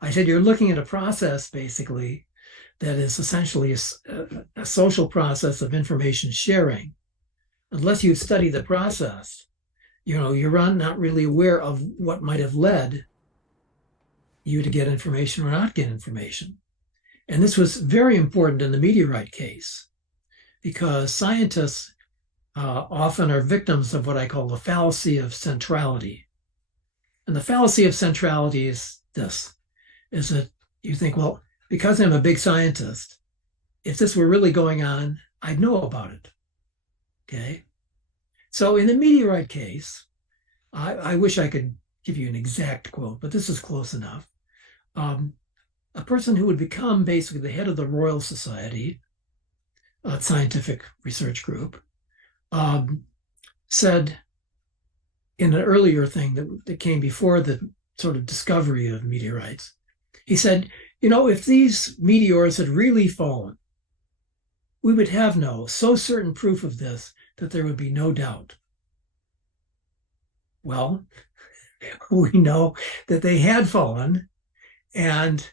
I said, you're looking at a process, basically, that is essentially a social process of information sharing. Unless you study the process, you're not really aware of what might have led you to get information or not get information. And this was very important in the meteorite case, because scientists often are victims of what I call the fallacy of centrality. And the fallacy of centrality is this, is that you think, well, because I'm a big scientist, if this were really going on, I'd know about it. Okay. So in the meteorite case, I wish I could give you an exact quote, but this is close enough. A person who would become basically the head of the Royal Society, a scientific research group, said in an earlier thing that came before the sort of discovery of meteorites, he said, if these meteors had really fallen, we would have so certain proof of this that there would be no doubt. Well, we know that they had fallen, and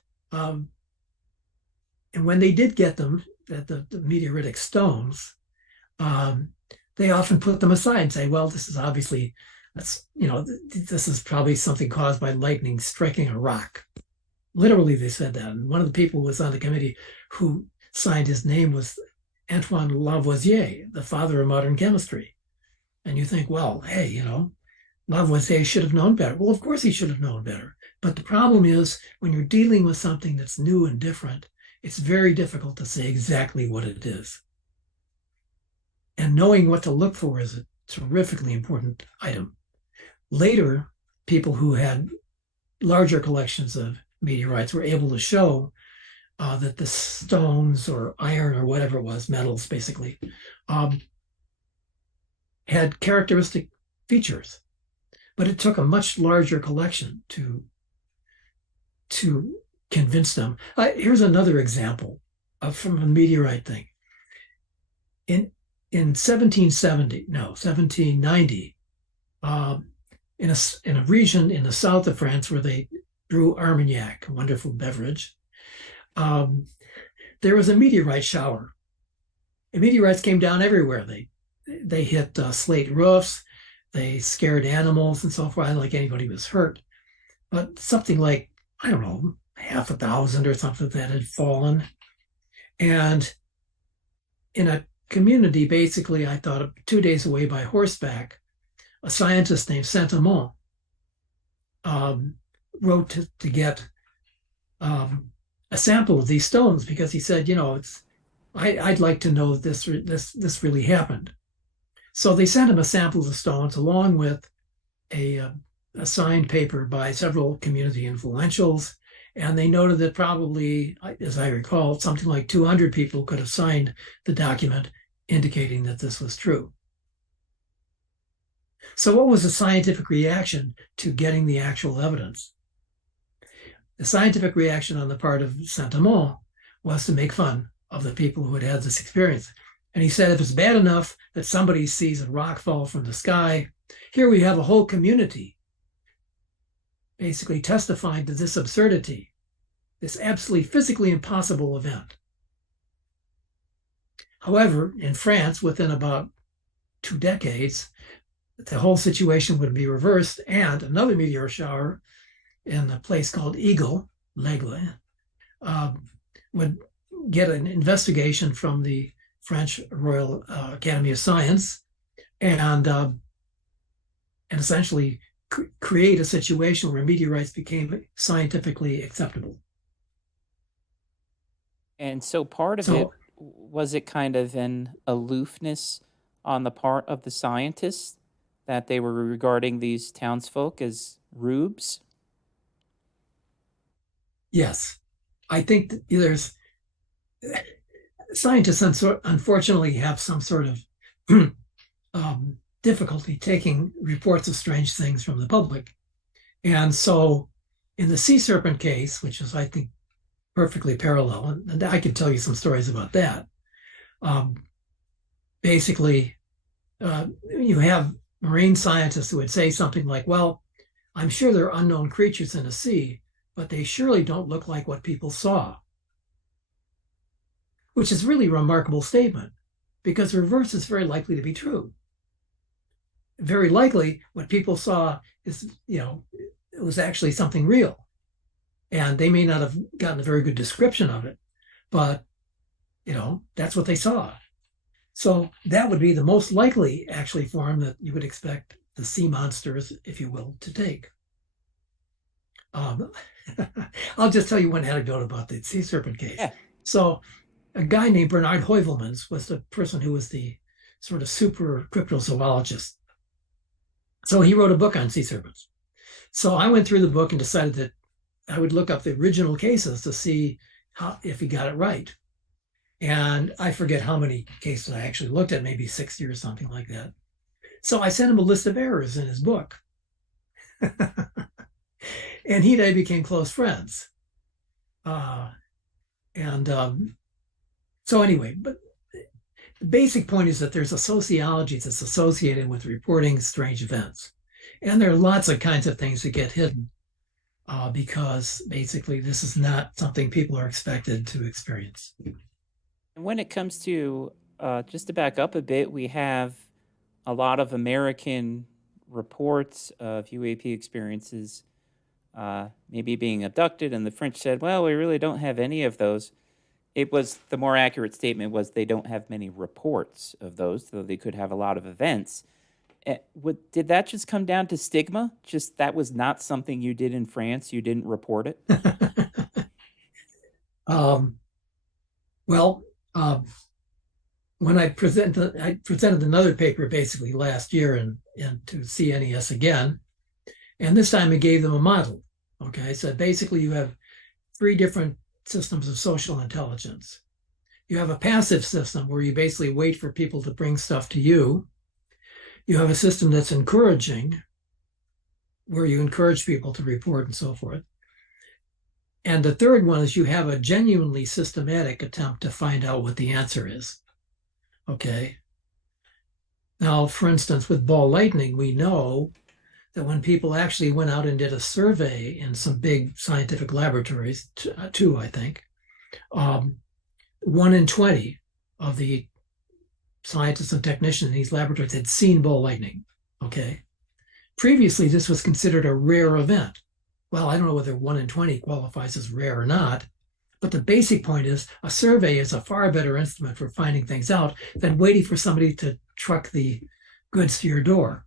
when they did get them, the meteoritic stones, they often put them aside and say, well, this is obviously, this is probably something caused by lightning striking a rock. Literally, they said that. And one of the people who was on the committee who signed his name was Antoine Lavoisier, the father of modern chemistry. And you think, well, hey, Lavoisier should have known better. Well, of course he should have known better. But the problem is, when you're dealing with something that's new and different, it's very difficult to say exactly what it is. And knowing what to look for is a terrifically important item. Later, people who had larger collections of meteorites were able to show that the stones or iron or whatever it was, metals basically, had characteristic features. But it took a much larger collection to convince them. Here's another example from a meteorite thing. In 1790, in a region in the south of France where they brew Armagnac, a wonderful beverage, there was a meteorite shower. And meteorites came down everywhere. They hit slate roofs, they scared animals and so forth. I don't think anybody was hurt, but something like, I don't know, 600 or something that had fallen. And in a community, basically, I thought 2 days away by horseback, a scientist named Saint-Amand wrote to get a sample of these stones, because he said, I'd like to know this really happened. So they sent him a sample of the stones along with a signed paper by several community influentials. And they noted that probably, as I recall, something like 200 people could have signed the document indicating that this was true. So what was the scientific reaction to getting the actual evidence? The scientific reaction on the part of Saint-Amand was to make fun of the people who had this experience. And he said, if it's bad enough that somebody sees a rock fall from the sky, here we have a whole community basically testifying to this absurdity, this absolutely physically impossible event. However, in France, within about 2 decades, the whole situation would be reversed, and another meteor shower in a place called L'Aigle, would get an investigation from the French Royal Academy of Science, and essentially create a situation where meteorites became scientifically acceptable. And so part of it, was it kind of an aloofness on the part of the scientists that they were regarding these townsfolk as rubes? Yes, I think that there's scientists unfortunately have some sort of difficulty taking reports of strange things from the public. And so in the sea serpent case, which is, I think, perfectly parallel, and I can tell you some stories about that. Basically, you have marine scientists who would say something like, well, I'm sure there are unknown creatures in the sea, but they surely don't look like what people saw. Which is really a remarkable statement, because the reverse is very likely to be true. Very likely what people saw is, it was actually something real. And they may not have gotten a very good description of it, but, that's what they saw. So that would be the most likely actually form that you would expect the sea monsters, if you will, to take. I'll just tell you one anecdote about the sea serpent case. Yeah. So a guy named Bernard Heuvelmans was the person who was the sort of super cryptozoologist. So he wrote a book on sea serpents. So I went through the book and decided that I would look up the original cases to see if he got it right. And I forget how many cases I actually looked at, maybe 60 or something like that. So I sent him a list of errors in his book. And he and I became close friends. So anyway, but the basic point is that there's a sociology that's associated with reporting strange events. And there are lots of kinds of things that get hidden because basically this is not something people are expected to experience. And when it comes to, just to back up a bit, we have a lot of American reports of UAP experiences maybe being abducted, and the French said, well, we really don't have any of those. It was, the more accurate statement was, they don't have many reports of those, though they could have a lot of events. Did that just come down to stigma? Just that was not something you did in France, you didn't report it? When I presented another paper basically last year and to CNES again, and this time I gave them a model. Okay, so basically you have 3 different systems of social intelligence. You have a passive system where you basically wait for people to bring stuff to you. You have a system that's encouraging, where you encourage people to report and so forth. And the third one is you have a genuinely systematic attempt to find out what the answer is. Okay. Now, for instance, with ball lightning, we know that when people actually went out and did a survey in some big scientific laboratories, 2, I think, 1 in 20 of the scientists and technicians in these laboratories had seen ball lightning. Okay. Previously, this was considered a rare event. Well, I don't know whether 1 in 20 qualifies as rare or not, but the basic point is a survey is a far better instrument for finding things out than waiting for somebody to truck the goods to your door.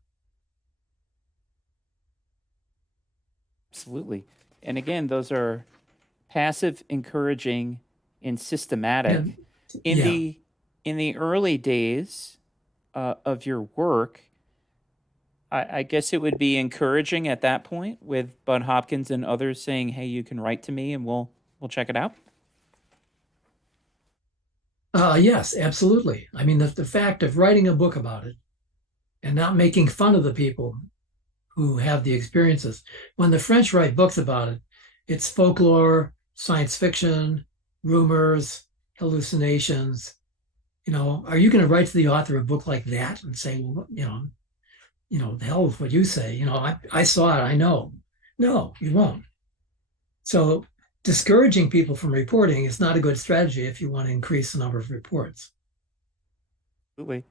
Absolutely. And again, those are passive, encouraging, and systematic. And, in the early days of your work, I guess it would be encouraging at that point, with Bud Hopkins and others saying, "Hey, you can write to me, and we'll check it out." Yes, absolutely. I mean, the fact of writing a book about it and not making fun of the people who have the experiences. When the French write books about it, it's folklore, science fiction, rumors, hallucinations. Are you going to write to the author of a book like that and say, well, the hell with what you say? I saw it, I know. No, you won't. So discouraging people from reporting is not a good strategy if you want to increase the number of reports. Absolutely.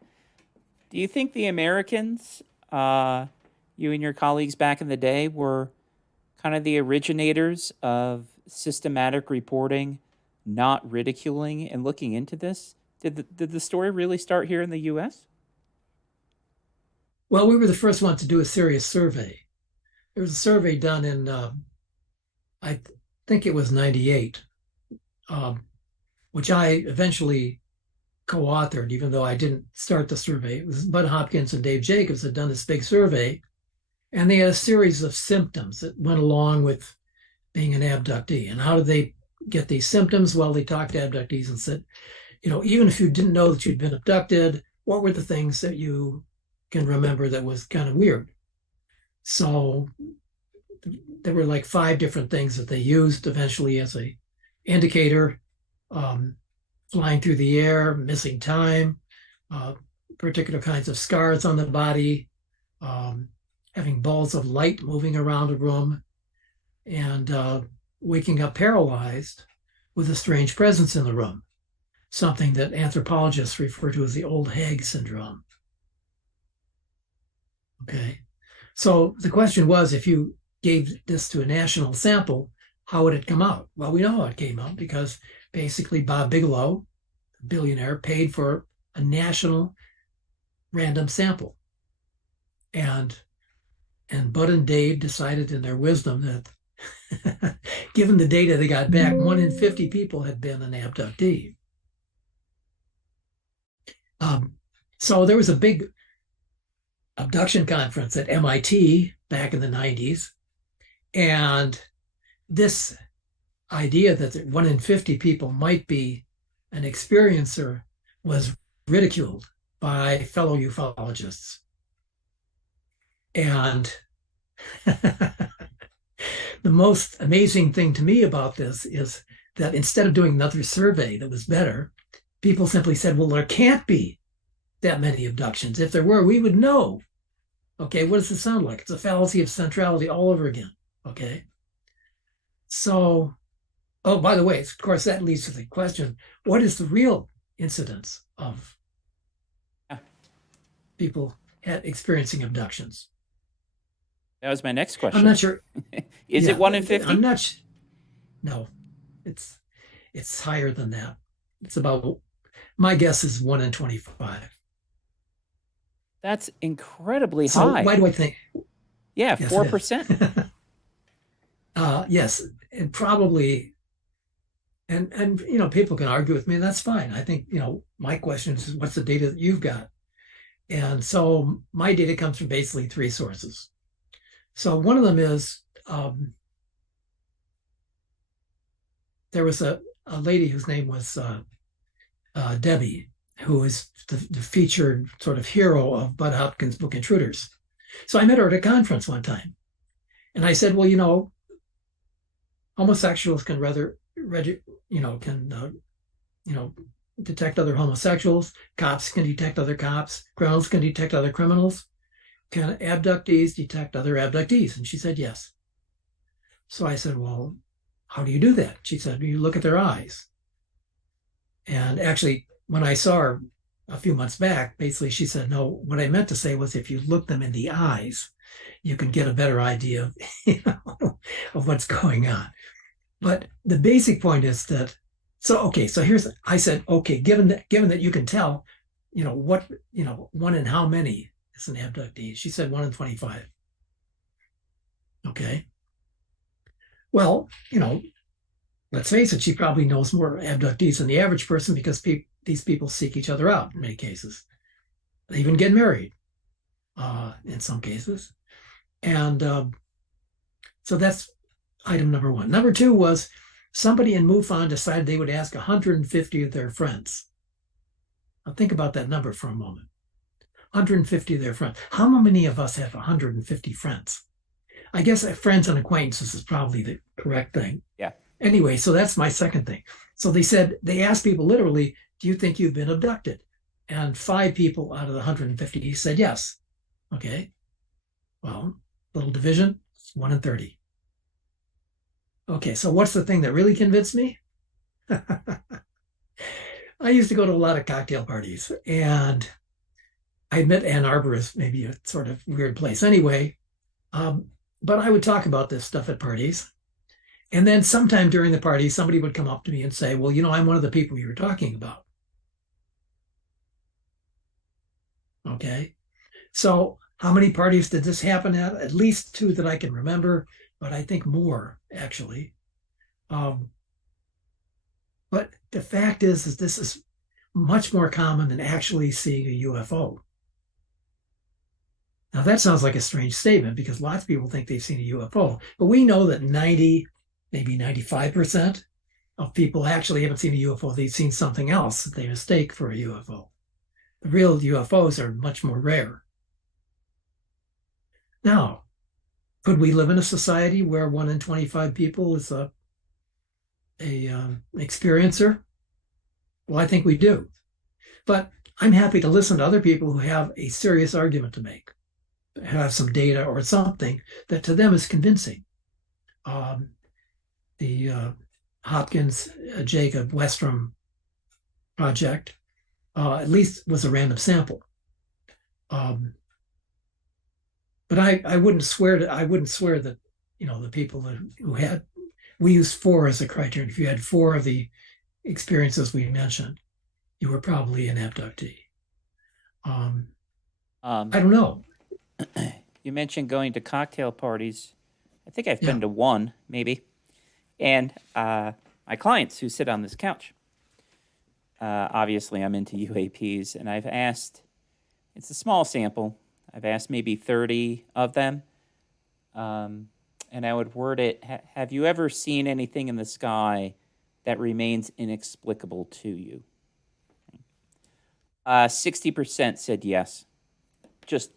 Do you think the Americans, you and your colleagues back in the day, were kind of the originators of systematic reporting, not ridiculing and looking into this? Did the story really start here in the U.S.? Well, we were the first one to do a serious survey. There was a survey done in, I think it was 98, um, which I eventually co-authored, even though I didn't start the survey. It was Bud Hopkins and Dave Jacobs had done this big survey, and they had a series of symptoms that went along with being an abductee. And how did they get these symptoms? Well, they talked to abductees and said, even if you didn't know that you'd been abducted, what were the things that you can remember that was kind of weird? So there were like 5 different things that they used eventually as a indicator: flying through the air, missing time, particular kinds of scars on the body, having balls of light moving around a room, and waking up paralyzed with a strange presence in the room, something that anthropologists refer to as the old hag syndrome. Okay. So the question was, if you gave this to a national sample, how would it come out? Well, we know how it came out because basically Bob Bigelow, a billionaire, paid for a national random sample. And Bud and Dave decided in their wisdom that given the data they got back, 1 in 50 people had been an abductee. So there was a big abduction conference at MIT back in the 90s. And this idea that 1 in 50 people might be an experiencer was ridiculed by fellow ufologists. And the most amazing thing to me about this is that instead of doing another survey that was better, people simply said, well, there can't be that many abductions. If there were, we would know. Okay, what does it sound like? It's a fallacy of centrality all over again. Okay. So, oh, by the way, of course, that leads to the question, what is the real incidence of people experiencing abductions? That was my next question. I'm not sure. Is it 1 in 50? I'm not. No, it's higher than that. It's about, my guess is 1 in 25. That's incredibly So high. why do I think? Yeah, Yes, 4%. Yes, and probably, and people can argue with me, and that's fine. I think my question is, what's the data that you've got? And so my data comes from basically 3 sources. So one of them is there was a lady whose name was Debbie, who is the featured sort of hero of Bud Hopkins' book Intruders. So I met her at a conference one time, and I said, well, homosexuals can detect other homosexuals. Cops can detect other cops. Criminals can detect other criminals. Can abductees detect other abductees? And she said, yes. So I said, well, how do you do that? She said, you look at their eyes. And actually, when I saw her a few months back, basically she said, no, what I meant to say was if you look them in the eyes, you can get a better idea of what's going on. But the basic point is that, so I said, okay, given that you can tell, what, 1 in how many is an abductee? She said 1 in 25. Okay. Well, let's face it, she probably knows more abductees than the average person because these people seek each other out in many cases. They even get married in some cases. And so that's item number 1. Number 2 was somebody in MUFON decided they would ask 150 of their friends. Now think about that number for a moment. 150 of their friends. How many of us have 150 friends? I guess friends and acquaintances is probably the correct thing. Yeah. Anyway, so that's my second thing. So they asked people literally, do you think you've been abducted? And 5 people out of the 150 said yes. Okay. Well, little division, 1 in 30. Okay, so what's the thing that really convinced me? I used to go to a lot of cocktail parties, and I admit Ann Arbor is maybe a sort of weird place anyway. Um, but I would talk about this stuff at parties. And then sometime during the party, somebody would come up to me and say, well, I'm one of the people you were talking about. Okay. So how many parties did this happen at? At least two that I can remember, but I think more actually. Um, but the fact is this is much more common than actually seeing a UFO. Now that sounds like a strange statement because lots of people think they've seen a UFO, but we know that 90, maybe 95% of people actually haven't seen a UFO. They've seen something else that they mistake for a UFO. The real UFOs are much more rare. Now, could we live in a society where 1 in 25 people is a experiencer? Well, I think we do. But I'm happy to listen to other people who have a serious argument to make, have some data or something that to them is convincing. The Hopkins Jacob Westrum project at least was a random sample. But I wouldn't swear that the people who had, we used 4 as a criterion. If you had 4 of the experiences we mentioned, you were probably an abductee. I don't know. You mentioned going to cocktail parties. I think I've Yeah. been to one, maybe. And my clients who sit on this couch, obviously I'm into UAPs, and I've asked, it's a small sample, I've asked maybe 30 of them, and I would word it, have you ever seen anything in the sky that remains inexplicable to you? 60% said yes. Just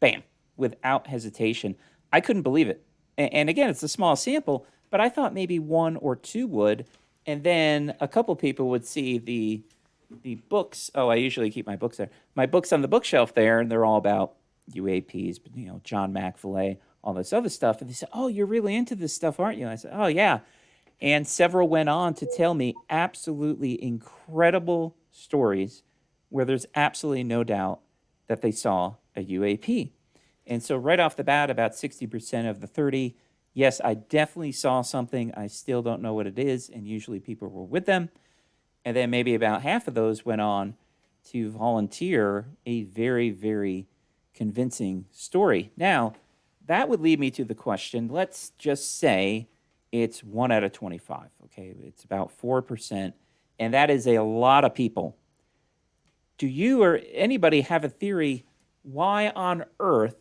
bam, without hesitation. I couldn't believe it. And again, it's a small sample, but I thought maybe 1 or 2 would. And then a couple people would see the books. Oh, I usually keep my books there. My books on the bookshelf there, and they're all about UAPs, John McFillay, all this other stuff. And they said, "Oh, you're really into this stuff, aren't you?" And I said, "Oh, yeah." And several went on to tell me absolutely incredible stories where there's absolutely no doubt that they saw a UAP. And so right off the bat, about 60% of the 30, yes, I definitely saw something. I still don't know what it is. And usually people were with them. And then maybe about half of those went on to volunteer a very, very convincing story. Now, that would lead me to the question, let's just say it's 1 out of 25, okay? It's about 4%, and that is a lot of people. Do you or anybody have a theory why on earth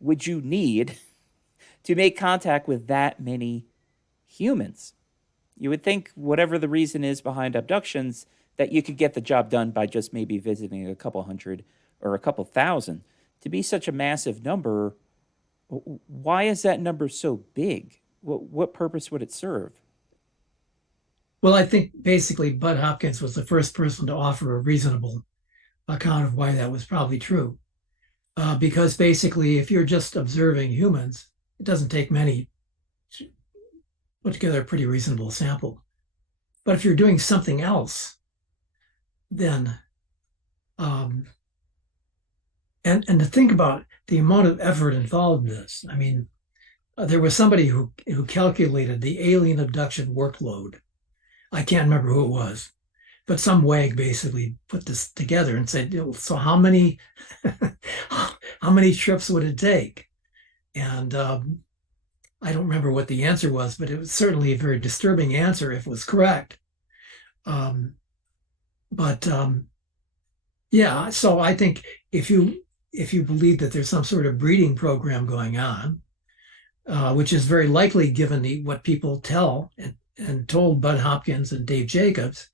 would you need to make contact with that many humans? You would think whatever the reason is behind abductions, that you could get the job done by just maybe visiting a couple hundred or a couple thousand. To be such a massive number, why is that number so big? What purpose would it serve? Well, I think basically Bud Hopkins was the first person to offer a reasonable account of why that was probably true. Because basically, if you're just observing humans, it doesn't take many to put together a pretty reasonable sample. But if you're doing something else, then and to think about the amount of effort involved in this. I mean, there was somebody who calculated the alien abduction workload. I can't remember who it was, but some wag basically put this together and said, so how many how many trips would it take? And I don't remember what the answer was, but it was certainly a very disturbing answer if it was correct. But yeah, so I think if you believe that there's some sort of breeding program going on, which is very likely given what people tell and told Bud Hopkins and Dave Jacobs,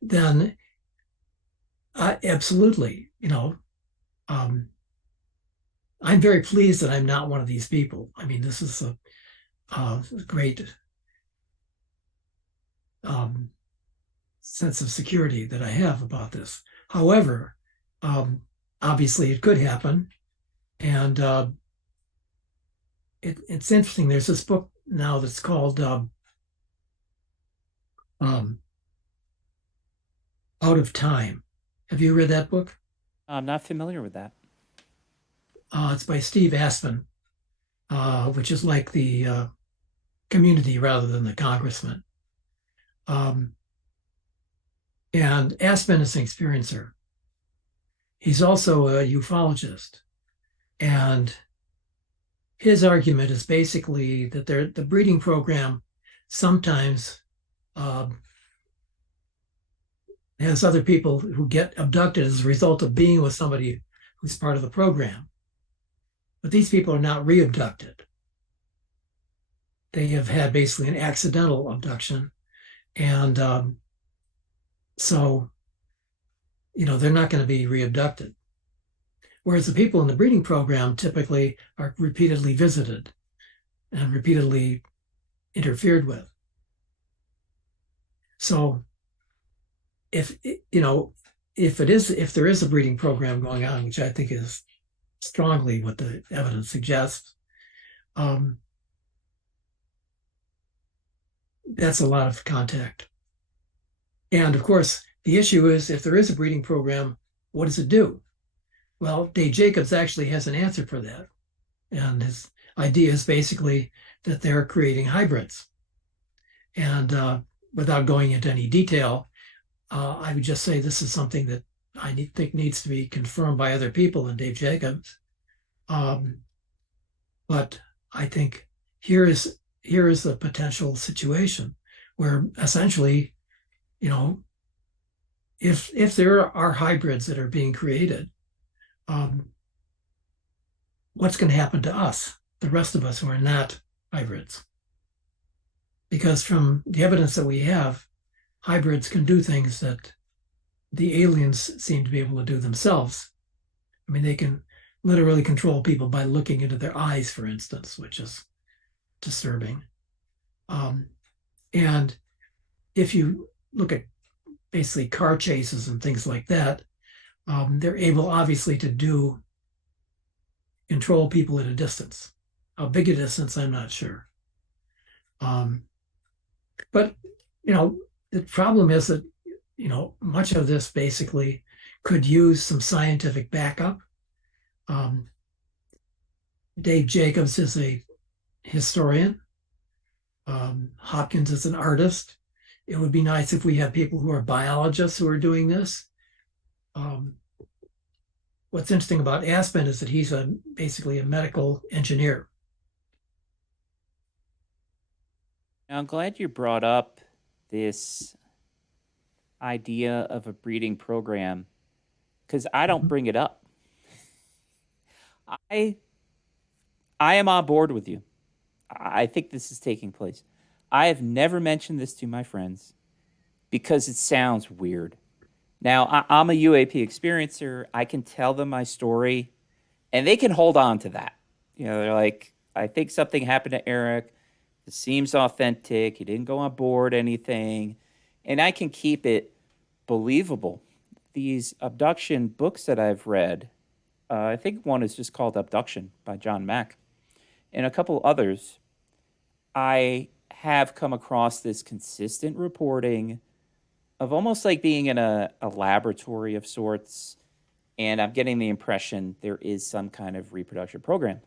then absolutely, I'm very pleased that I'm not one of these people. I mean, this is a great sense of security that I have about this. However, obviously it could happen. And it's interesting. There's this book now that's called Out of Time. Have you read that book? I'm not familiar with that. It's by Steve Aspen, which is like the community rather than the congressman. Um, and Aspen is an experiencer. He's also a ufologist. And his argument is basically that the breeding program sometimes has other people who get abducted as a result of being with somebody who's part of the program. But these people are not re-abducted. They have had basically an accidental abduction. And so, they're not going to be re-abducted. Whereas the people in the breeding program typically are repeatedly visited and repeatedly interfered with. So if there is a breeding program going on, which I think is strongly what the evidence suggests, that's a lot of contact. And of course, the issue is, if there is a breeding program, what does it do? Well, Dave Jacobs actually has an answer for that. And his idea is basically that they're creating hybrids. And without going into any detail, I would just say this is something that I think needs to be confirmed by other people than Dave Jacobs. But I think here is a potential situation where essentially, if there are hybrids that are being created, what's going to happen to us, the rest of us who are not hybrids? Because from the evidence that we have, hybrids can do things that the aliens seem to be able to do themselves. I mean, they can literally control people by looking into their eyes, for instance, which is disturbing. And if you look at basically car chases and things like that, they're able, obviously, to control people at a distance. How big a distance, I'm not sure. But, the problem is that, much of this basically could use some scientific backup. Dave Jacobs is a historian. Hopkins is an artist. It would be nice if we have people who are biologists who are doing this. What's interesting about Aspen is that he's basically a medical engineer. Now, I'm glad you brought up this idea of a breeding program, because I don't bring it up. I am on board with you. I think this is taking place. I have never mentioned this to my friends because it sounds weird. Now, I'm a UAP experiencer. I can tell them my story, and they can hold on to that. They're like, I think something happened to Erik. It seems authentic. He didn't go on board anything. And I can keep it believable. These abduction books that I've read, I think one is just called Abduction by John Mack, and a couple others, I have come across this consistent reporting of almost like being in a laboratory of sorts. And I'm getting the impression there is some kind of reproduction program.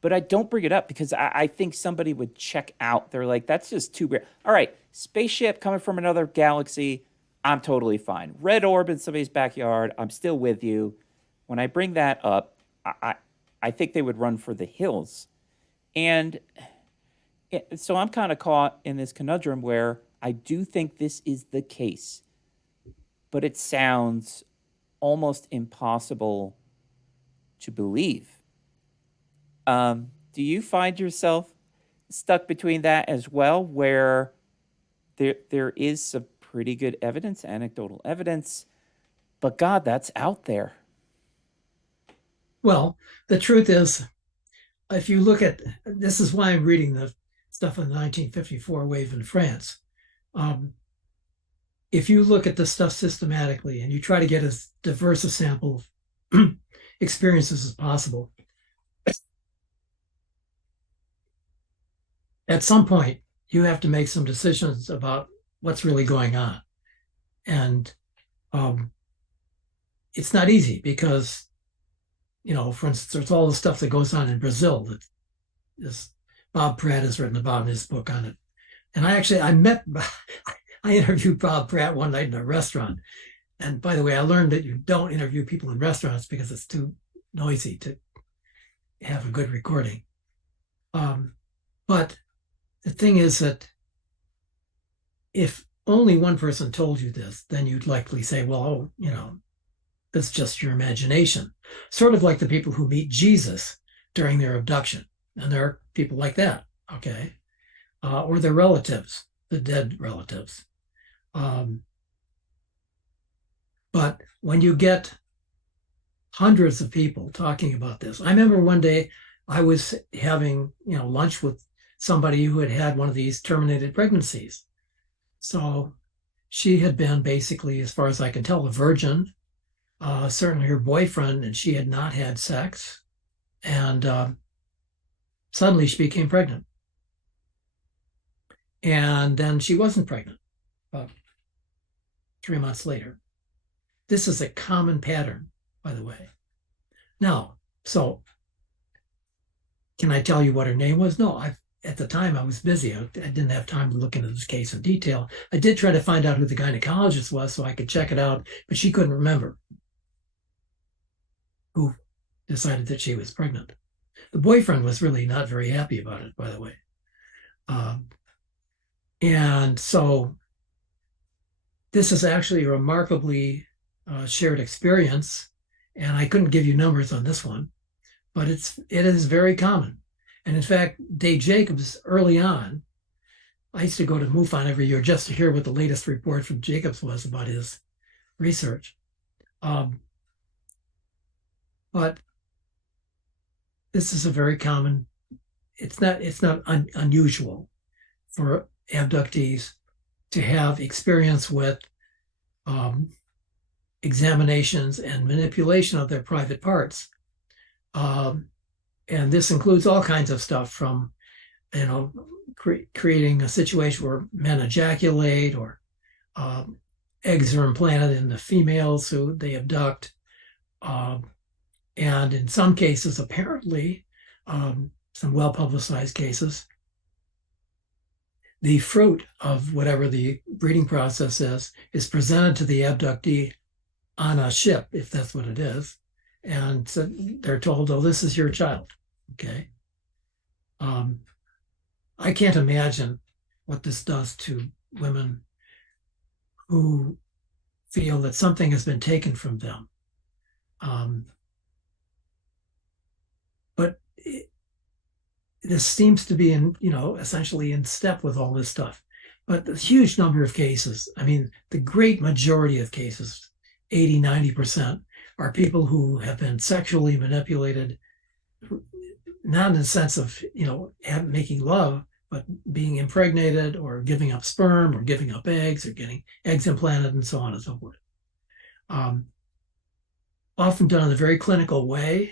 But I don't bring it up because I think somebody would check out. They're like, that's just too weird. All right, spaceship coming from another galaxy, I'm totally fine. Red Orb in somebody's backyard, I'm still with you. When I bring that up, I think they would run for the hills. And so I'm kind of caught in this conundrum where I do think this is the case, but it sounds almost impossible to believe. Do you find yourself stuck between that as well, where there is some pretty good evidence, anecdotal evidence, but God, that's out there? Well, the truth is, if you look at this, is why I'm reading the stuff on the 1954 wave in France. If you look at this stuff systematically and you try to get as diverse a sample of experiences as possible, at some point you have to make some decisions about what's really going on. And Um, it's not easy because, for instance, there's all the stuff that goes on in Brazil that is Bob Pratt has written about in his book on it. And I met, I interviewed Bob Pratt one night in a restaurant. And by the way, I learned that you don't interview people in restaurants because it's too noisy to have a good recording. But the thing is that if only one person told you this, then you'd likely say, well, that's just your imagination. Sort of like the people who meet Jesus during their abduction. And there are people like that, okay? Or their relatives, the dead relatives. But when you get hundreds of people talking about this, I remember one day I was having, lunch with somebody who had had one of these terminated pregnancies. So she had been basically, as far as I can tell, a virgin. Certainly her boyfriend and she had not had sex. And suddenly she became pregnant. And then she wasn't pregnant about 3 months later. This is a common pattern, by the way. Now, so can I tell you what her name was? No, at the time I was busy. I didn't have time to look into this case in detail. I did try to find out who the gynecologist was so I could check it out, but she couldn't remember who decided that she was pregnant. The boyfriend was really not very happy about it, by the way. And so this is actually a remarkably shared experience. And I couldn't give you numbers on this one, but it is very common. And in fact, Dave Jacobs, early on, I used to go to MUFON every year just to hear what the latest report from Jacobs was about his research. But this is a very common, it's not unusual for abductees to have experience with examinations and manipulation of their private parts. And this includes all kinds of stuff from, creating a situation where men ejaculate or eggs are implanted in the females who they abduct. And in some cases, apparently, some well-publicized cases, the fruit of whatever the breeding process is presented to the abductee on a ship, if that's what it is. And so they're told, oh, this is your child, okay? I can't imagine what this does to women who feel that something has been taken from them. But this seems to be essentially in step with all this stuff. But the huge number of cases, the great majority of cases, 80, 90%, are people who have been sexually manipulated, not in the sense of, making love, but being impregnated or giving up sperm or giving up eggs or getting eggs implanted and so on and so forth. Often done in a very clinical way.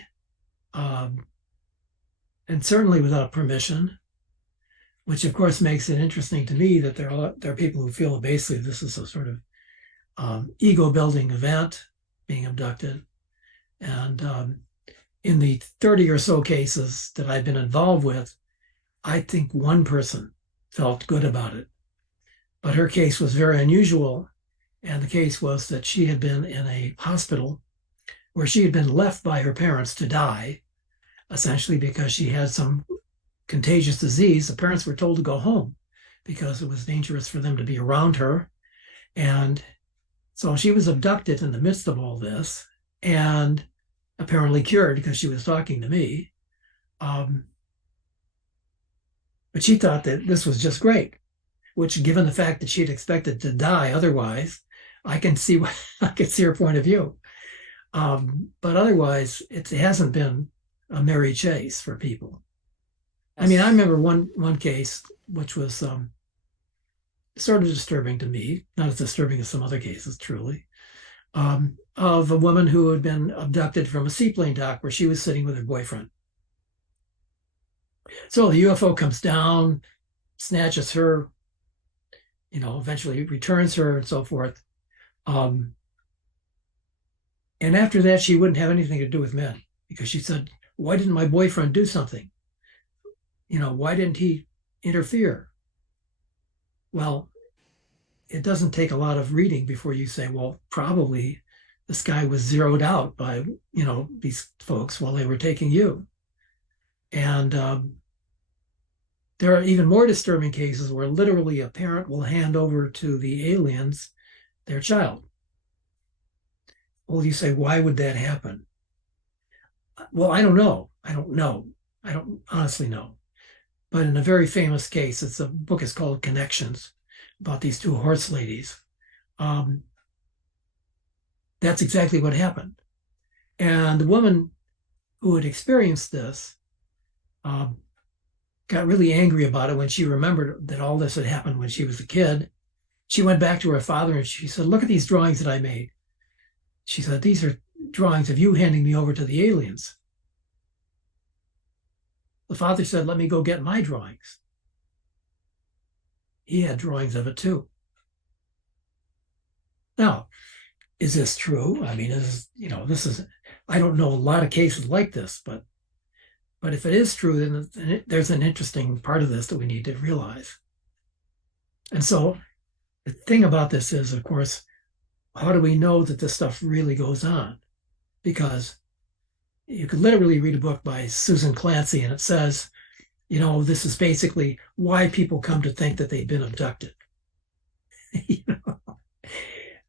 And certainly without permission, which of course makes it interesting to me that there are people who feel that basically this is a sort of ego-building event, being abducted. And in the 30 or so cases that I've been involved with, I think one person felt good about it. But her case was very unusual. And the case was that she had been in a hospital where she had been left by her parents to die, essentially because she had some contagious disease. The parents were told to go home because it was dangerous for them to be around her. And so she was abducted in the midst of all this and apparently cured because she was talking to me. But she thought that this was just great, which, given the fact that she had expected to die otherwise, I can see her point of view. But otherwise, it hasn't been a merry chase for people. I remember one case which was sort of disturbing to me, not as disturbing as some other cases, truly, of a woman who had been abducted from a seaplane dock where she was sitting with her boyfriend. So the UFO comes down, snatches her, eventually returns her and so forth. And after that, she wouldn't have anything to do with men because she said, why didn't my boyfriend do something? Why didn't he interfere? Well, it doesn't take a lot of reading before you say, well, probably this guy was zeroed out by, these folks while they were taking you. And there are even more disturbing cases where literally a parent will hand over to the aliens their child. Well, you say, why would that happen? Well, I don't know. I don't know. I don't honestly know. But in a very famous case, the book is called Connections, about these two horse ladies. Um, that's exactly what happened. And the woman who had experienced this um, got really angry about it when she remembered that all this had happened when she was a kid. She went back to her father and she said, look at these drawings that I made. She said, these are drawings of you handing me over to the aliens. The father said, let me go get my drawings. He had drawings of it too. Now, is this true? I mean, I don't know a lot of cases like this, but if it is true, then there's an interesting part of this that we need to realize. And so the thing about this is, of course, how do we know that this stuff really goes on? Because you could literally read a book by Susan Clancy and it says, this is basically why people come to think that they've been abducted.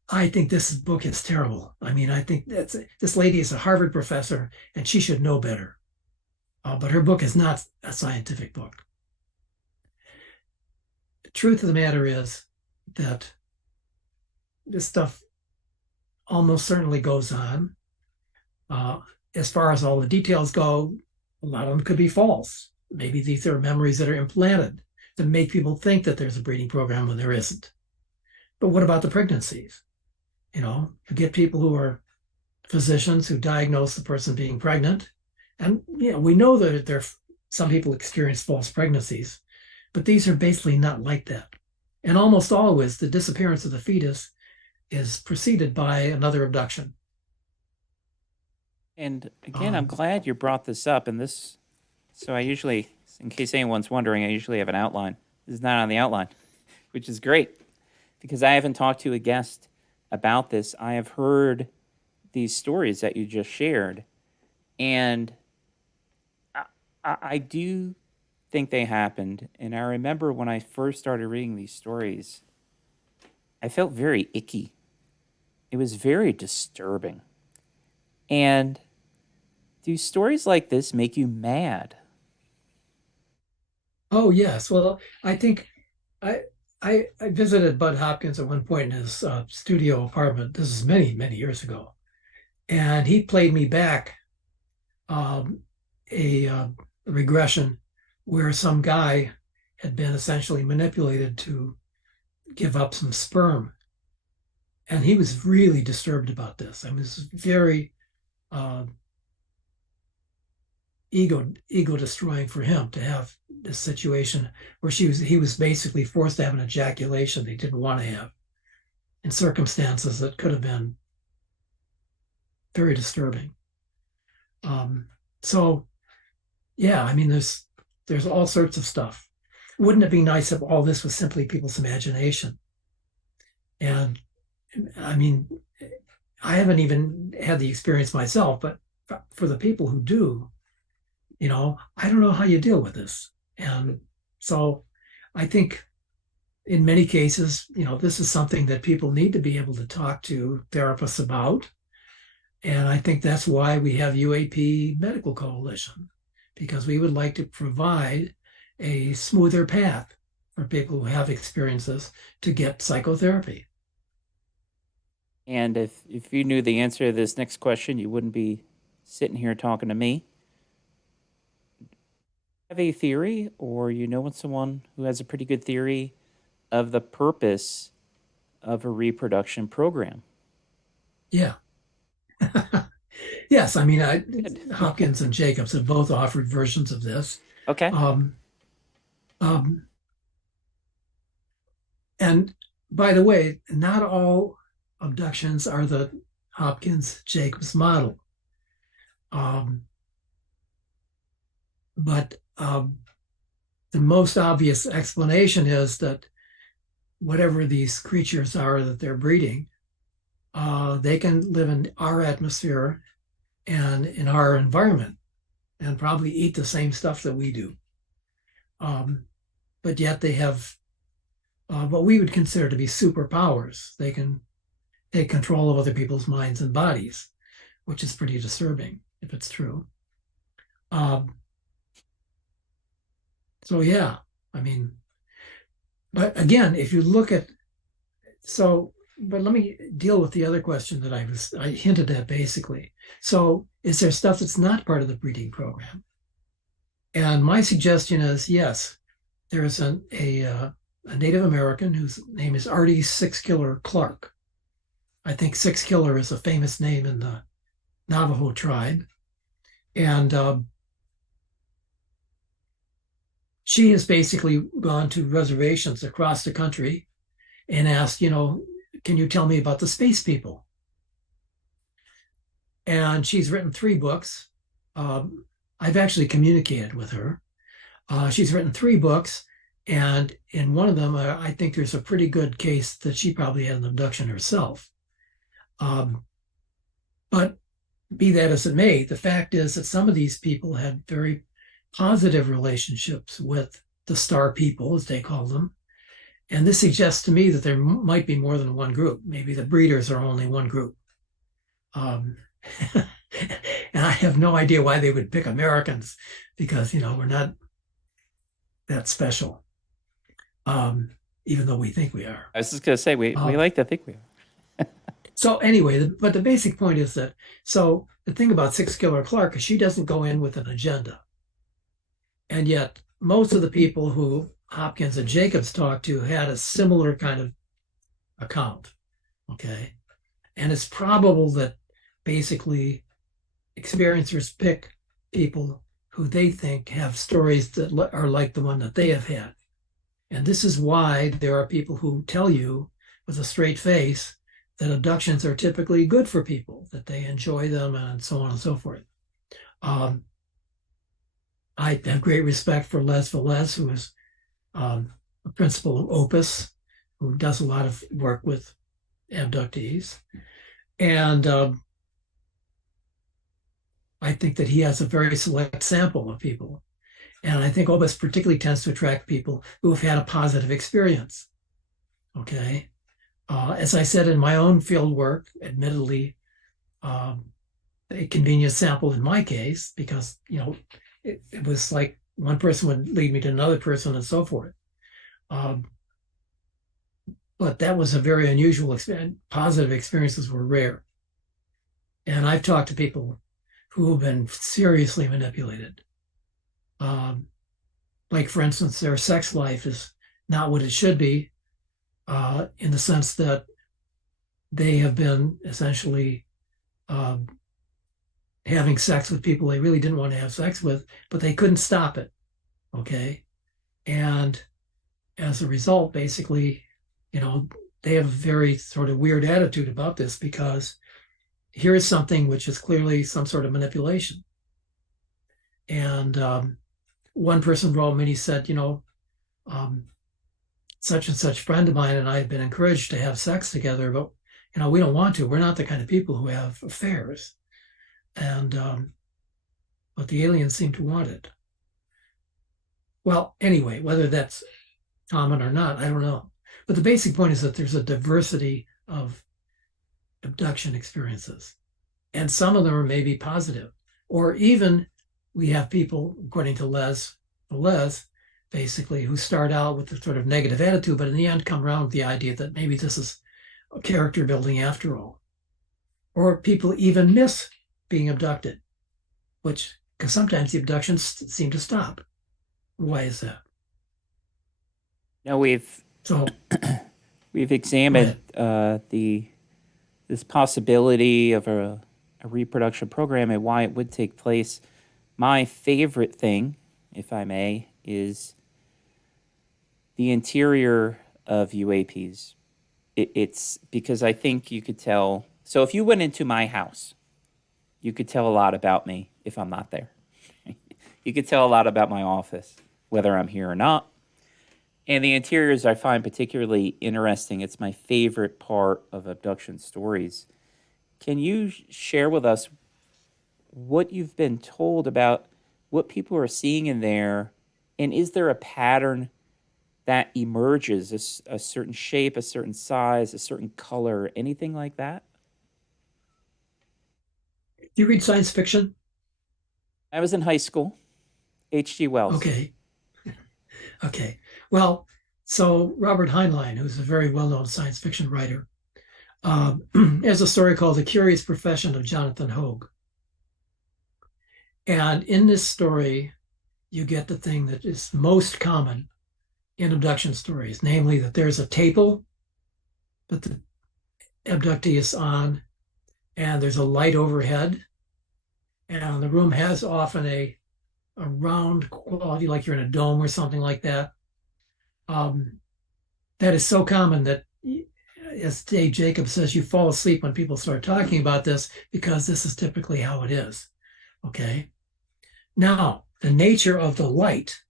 I think this book is terrible. I mean, I think this lady is a Harvard professor and she should know better. But her book is not a scientific book. The truth of the matter is that this stuff almost certainly goes on. As far as all the details go, a lot of them could be false. Maybe these are memories that are implanted to make people think that there's a breeding program when there isn't. But what about the pregnancies? You get people who are physicians who diagnose the person being pregnant. And we know that some people experience false pregnancies, but these are basically not like that. And almost always the disappearance of the fetus is preceded by another abduction. And again, I'm glad you brought this up. So I usually, in case anyone's wondering, I usually have an outline. This is not on the outline, which is great because I haven't talked to a guest about this. I have heard these stories that you just shared, and I do think they happened. And I remember when I first started reading these stories, I felt very icky. It was very disturbing. And do stories like this make you mad? Oh yes. Well, I think I visited Bud Hopkins at one point in his studio apartment. This is many, many years ago. And he played me back a regression where some guy had been essentially manipulated to give up some sperm. And he was really disturbed about this. I mean, it was very ego destroying for him to have this situation where he was basically forced to have an ejaculation they didn't want to have in circumstances that could have been very disturbing. So yeah, I mean, there's all sorts of stuff. Wouldn't it be nice if all this was simply people's imagination? And I mean, I haven't even had the experience myself, but for the people who do, I don't know how you deal with this. And so I think in many cases, this is something that people need to be able to talk to therapists about. And I think that's why we have UAP Medical Coalition, because we would like to provide a smoother path for people who have experiences to get psychotherapy. And if you knew the answer to this next question, you wouldn't be sitting here talking to me. Have a theory, or someone who has a pretty good theory of the purpose of a reproduction program? Yeah. Yes, I mean, Hopkins and Jacobs have both offered versions of this. Okay. Um, and by the way, not all abductions are the Hopkins Jacobs model. But the most obvious explanation is that whatever these creatures are that they're breeding, they can live in our atmosphere and in our environment and probably eat the same stuff that we do. But yet they have what we would consider to be superpowers. They can take control of other people's minds and bodies, which is pretty disturbing if it's true. So yeah, I mean, but again, if you look at but let me deal with the other question that I hinted at basically. So is there stuff that's not part of the breeding program? And my suggestion is yes. There's a Native American whose name is Artie Six Killer Clark. I think Six Killer is a famous name in the Navajo tribe. And she has basically gone to reservations across the country and asked, can you tell me about the space people? And she's written 3 books. I've actually communicated with her. She's written 3 books, and in one of them, I think there's a pretty good case that she probably had an abduction herself. But be that as it may, the fact is that some of these people had very positive relationships with the star people, as they call them. And this suggests to me that there might be more than one group. Maybe the breeders are only one group. And I have no idea why they would pick Americans because, we're not that special, even though we think we are. I was just going to say, we like to think we are. So anyway, but the basic point is that, so the thing about Six Killer Clark is she doesn't go in with an agenda. And yet most of the people who Hopkins and Jacobs talked to had a similar kind of account, okay? And it's probable that basically experiencers pick people who they think have stories that are like the one that they have had. And this is why there are people who tell you with a straight face that abductions are typically good for people, that they enjoy them and so on and so forth. I have great respect for Les Velez, who is a principal of Opus, who does a lot of work with abductees. And I think that he has a very select sample of people. And I think Opus particularly tends to attract people who have had a positive experience. Okay. As I said in my own field work, admittedly, a convenient sample in my case, because, it was like one person would lead me to another person and so forth. But that was a very unusual experience. Positive experiences were rare. And I've talked to people who have been seriously manipulated. Like, for instance, their sex life is not what it should be, in the sense that they have been essentially having sex with people they really didn't want to have sex with, but they couldn't stop it. Okay. And as a result, basically, they have a very sort of weird attitude about this because here is something which is clearly some sort of manipulation. And one person wrote me and he said, such and such friend of mine and I have been encouraged to have sex together, but, we don't want to. We're not the kind of people who have affairs. And but the aliens seem to want it. Well, anyway, whether that's common or not, I don't know. But the basic point is that there's a diversity of abduction experiences. And some of them are maybe positive. Or even we have people, according to Les, basically, who start out with a sort of negative attitude, but in the end come around with the idea that maybe this is a character building after all. Or people even miss being abducted, because sometimes the abductions seem to stop. Why is that? Now we've examined this possibility of a reproduction program and why it would take place. My favorite thing, if I may, is the interior of UAPs. It's because I think you could tell So if you went into my house, you could tell a lot about me if I'm not there. You could tell a lot about my office, whether I'm here or not. And the interiors I find particularly interesting. It's my favorite part of abduction stories. Can you share with us what you've been told about what people are seeing in there? And is there a pattern that emerges, a certain shape, a certain size, a certain color, anything like that? Do you read science fiction? I was in high school, H.G. Wells. Okay. Okay. Well, so Robert Heinlein, who's a very well-known science fiction writer, has a story called The Curious Profession of Jonathan Hoag. And in this story, you get the thing that is most common in abduction stories, namely that there's a table that the abductee is on, and there's a light overhead, and the room has often a round quality, like you're in a dome or something like that. That is so common that, as Dave Jacobs says, you fall asleep when people start talking about this because this is typically how it is. Okay. Now, the nature of the light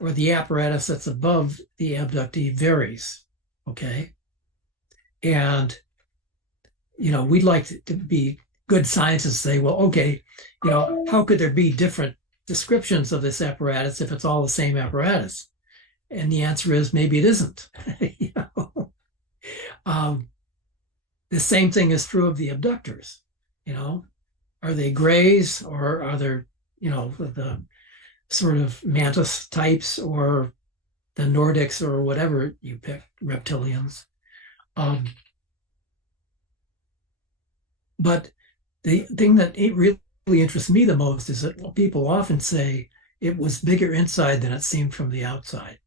or the apparatus that's above the abductee varies. Okay. And, we'd like to be good scientists and say, well, okay, how could there be different descriptions of this apparatus if it's all the same apparatus? And the answer is maybe it isn't. The same thing is true of the abductors. Are they grays, or are there, the sort of mantis types, or the Nordics, or whatever you pick, reptilians? But the thing that really interests me the most is that people often say it was bigger inside than it seemed from the outside.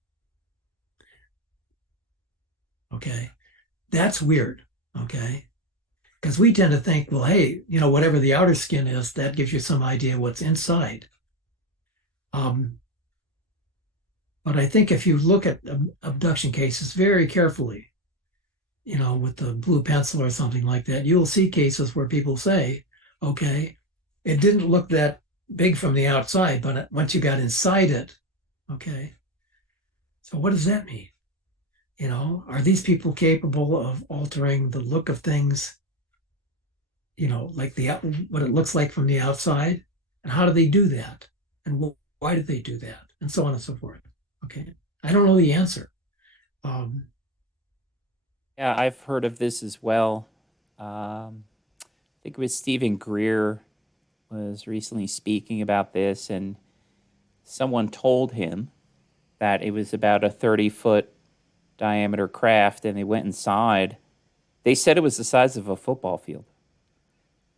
Okay. That's weird. Okay. Because we tend to think, well, hey, whatever the outer skin is, that gives you some idea what's inside. But I think if you look at abduction cases very carefully, with the blue pencil or something like that, you'll see cases where people say, okay, it didn't look that big from the outside, but once you got inside it, okay. So what does that mean? Are these people capable of altering the look of things, like what it looks like from the outside? And how do they do that? And why did they do that? And so on and so forth. Okay. I don't know the answer. Yeah, I've heard of this as well. I think it was Stephen Greer was recently speaking about this, and someone told him that it was about a 30-foot diameter craft, and they went inside. They said it was the size of a football field.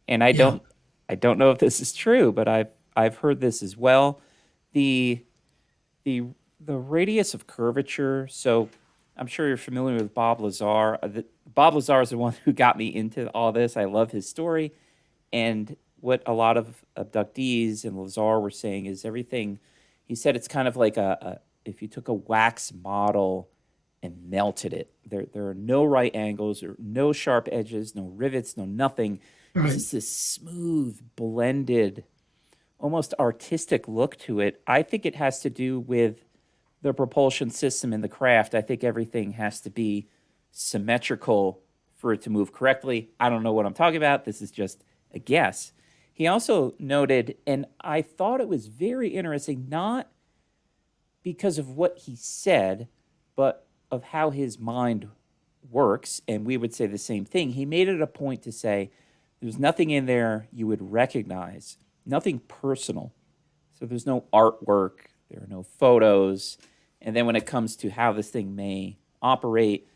And Yeah. I don't know if this is true, but I've heard this as well. The the the radius of curvature. So I'm sure you're familiar with Bob Lazar. Bob Lazar is the one who got me into all this. I love his story, and what a lot of abductees and Lazar were saying is everything. He said it's kind of like a if you took a wax model and melted it. There are no right angles, or no sharp edges, no rivets, no nothing. All It's right. just this smooth, blended, almost artistic look to it. I think it has to do with the propulsion system in the craft. I think everything has to be symmetrical for it to move correctly. I don't know what I'm talking about. This is just a guess. He also noted, and I thought it was very interesting, not because of what he said, but of how his mind works. And we would say the same thing. He made it a point to say, there's nothing in there you would recognize, nothing personal. So there's no artwork, there are no photos. And then when it comes to how this thing may operate,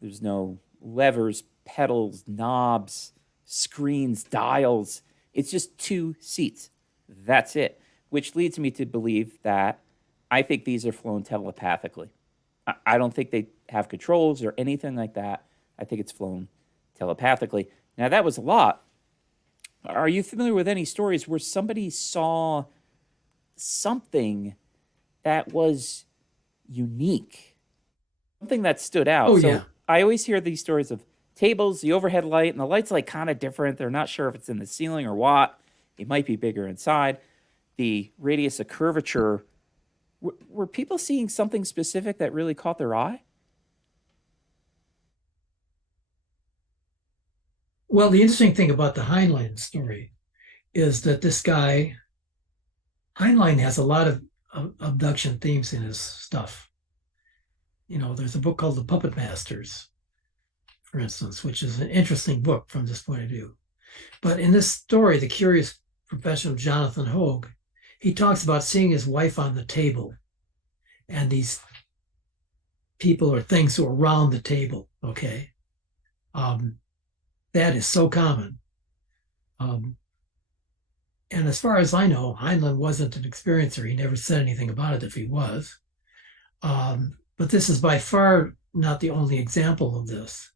there's no levers, pedals, knobs, screens, dials. It's just two seats. That's it. Which leads me to believe that I think these are flown telepathically. I don't think they have controls or anything like that. I think it's flown telepathically. Now, that was a lot. Are you familiar with any stories where somebody saw something that was unique, something that stood out? Oh, So yeah. I always hear these stories of tables, the overhead light, and the light's like kind of different. They're not sure if it's in the ceiling or what. It might be bigger inside. The radius of curvature. Were people seeing something specific that really caught their eye? Well, the interesting thing about the Heinlein story is that this guy, Heinlein has a lot of abduction themes in his stuff. There's a book called The Puppet Masters, for instance, which is an interesting book from this point of view. But in this story, The Curious Profession of Jonathan Hoag, he talks about seeing his wife on the table and these people or things who are around the table. Okay. That is so common. And as far as I know, Heinlein wasn't an experiencer. He never said anything about it if he was. But this is by far not the only example of this.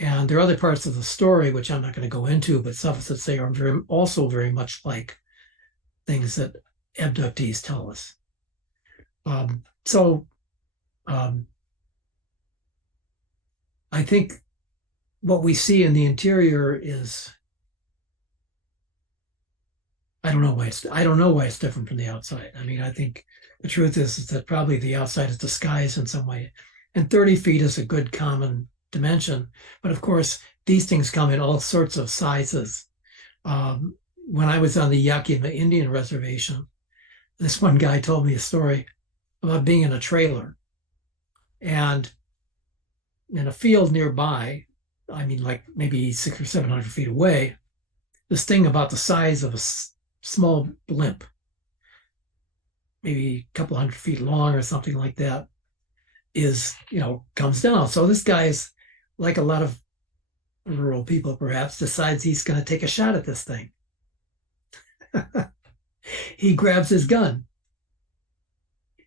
And there are other parts of the story, which I'm not going to go into, but suffice to say are also very much like things that abductees tell us. I think what we see in the interior is, I don't know why it's different from the outside. I mean, I think the truth is that probably the outside is disguised in some way. And 30 feet is a good common dimension. But of course, these things come in all sorts of sizes. When I was on the Yakima Indian Reservation, this one guy told me a story about being in a trailer. And in a field nearby, I mean, like maybe 600 or 700 feet away, this thing about the size of a small blimp, maybe a couple hundred feet long or something like that, comes down. So this guy's, like a lot of rural people perhaps, decides he's going to take a shot at this thing. He grabs his gun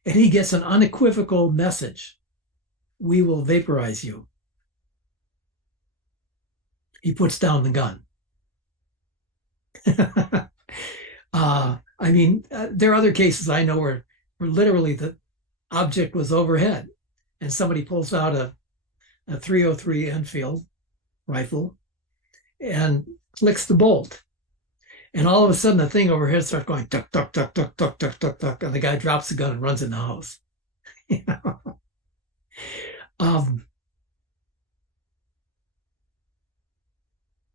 and he gets an unequivocal message: we will vaporize you. He puts down the gun. There are other cases I know where literally the object was overhead and somebody pulls out a 303 Enfield rifle and clicks the bolt. And all of a sudden the thing overhead starts going duck, duck, duck, duck, duck, duck, duck, duck, and the guy drops the gun and runs in the house.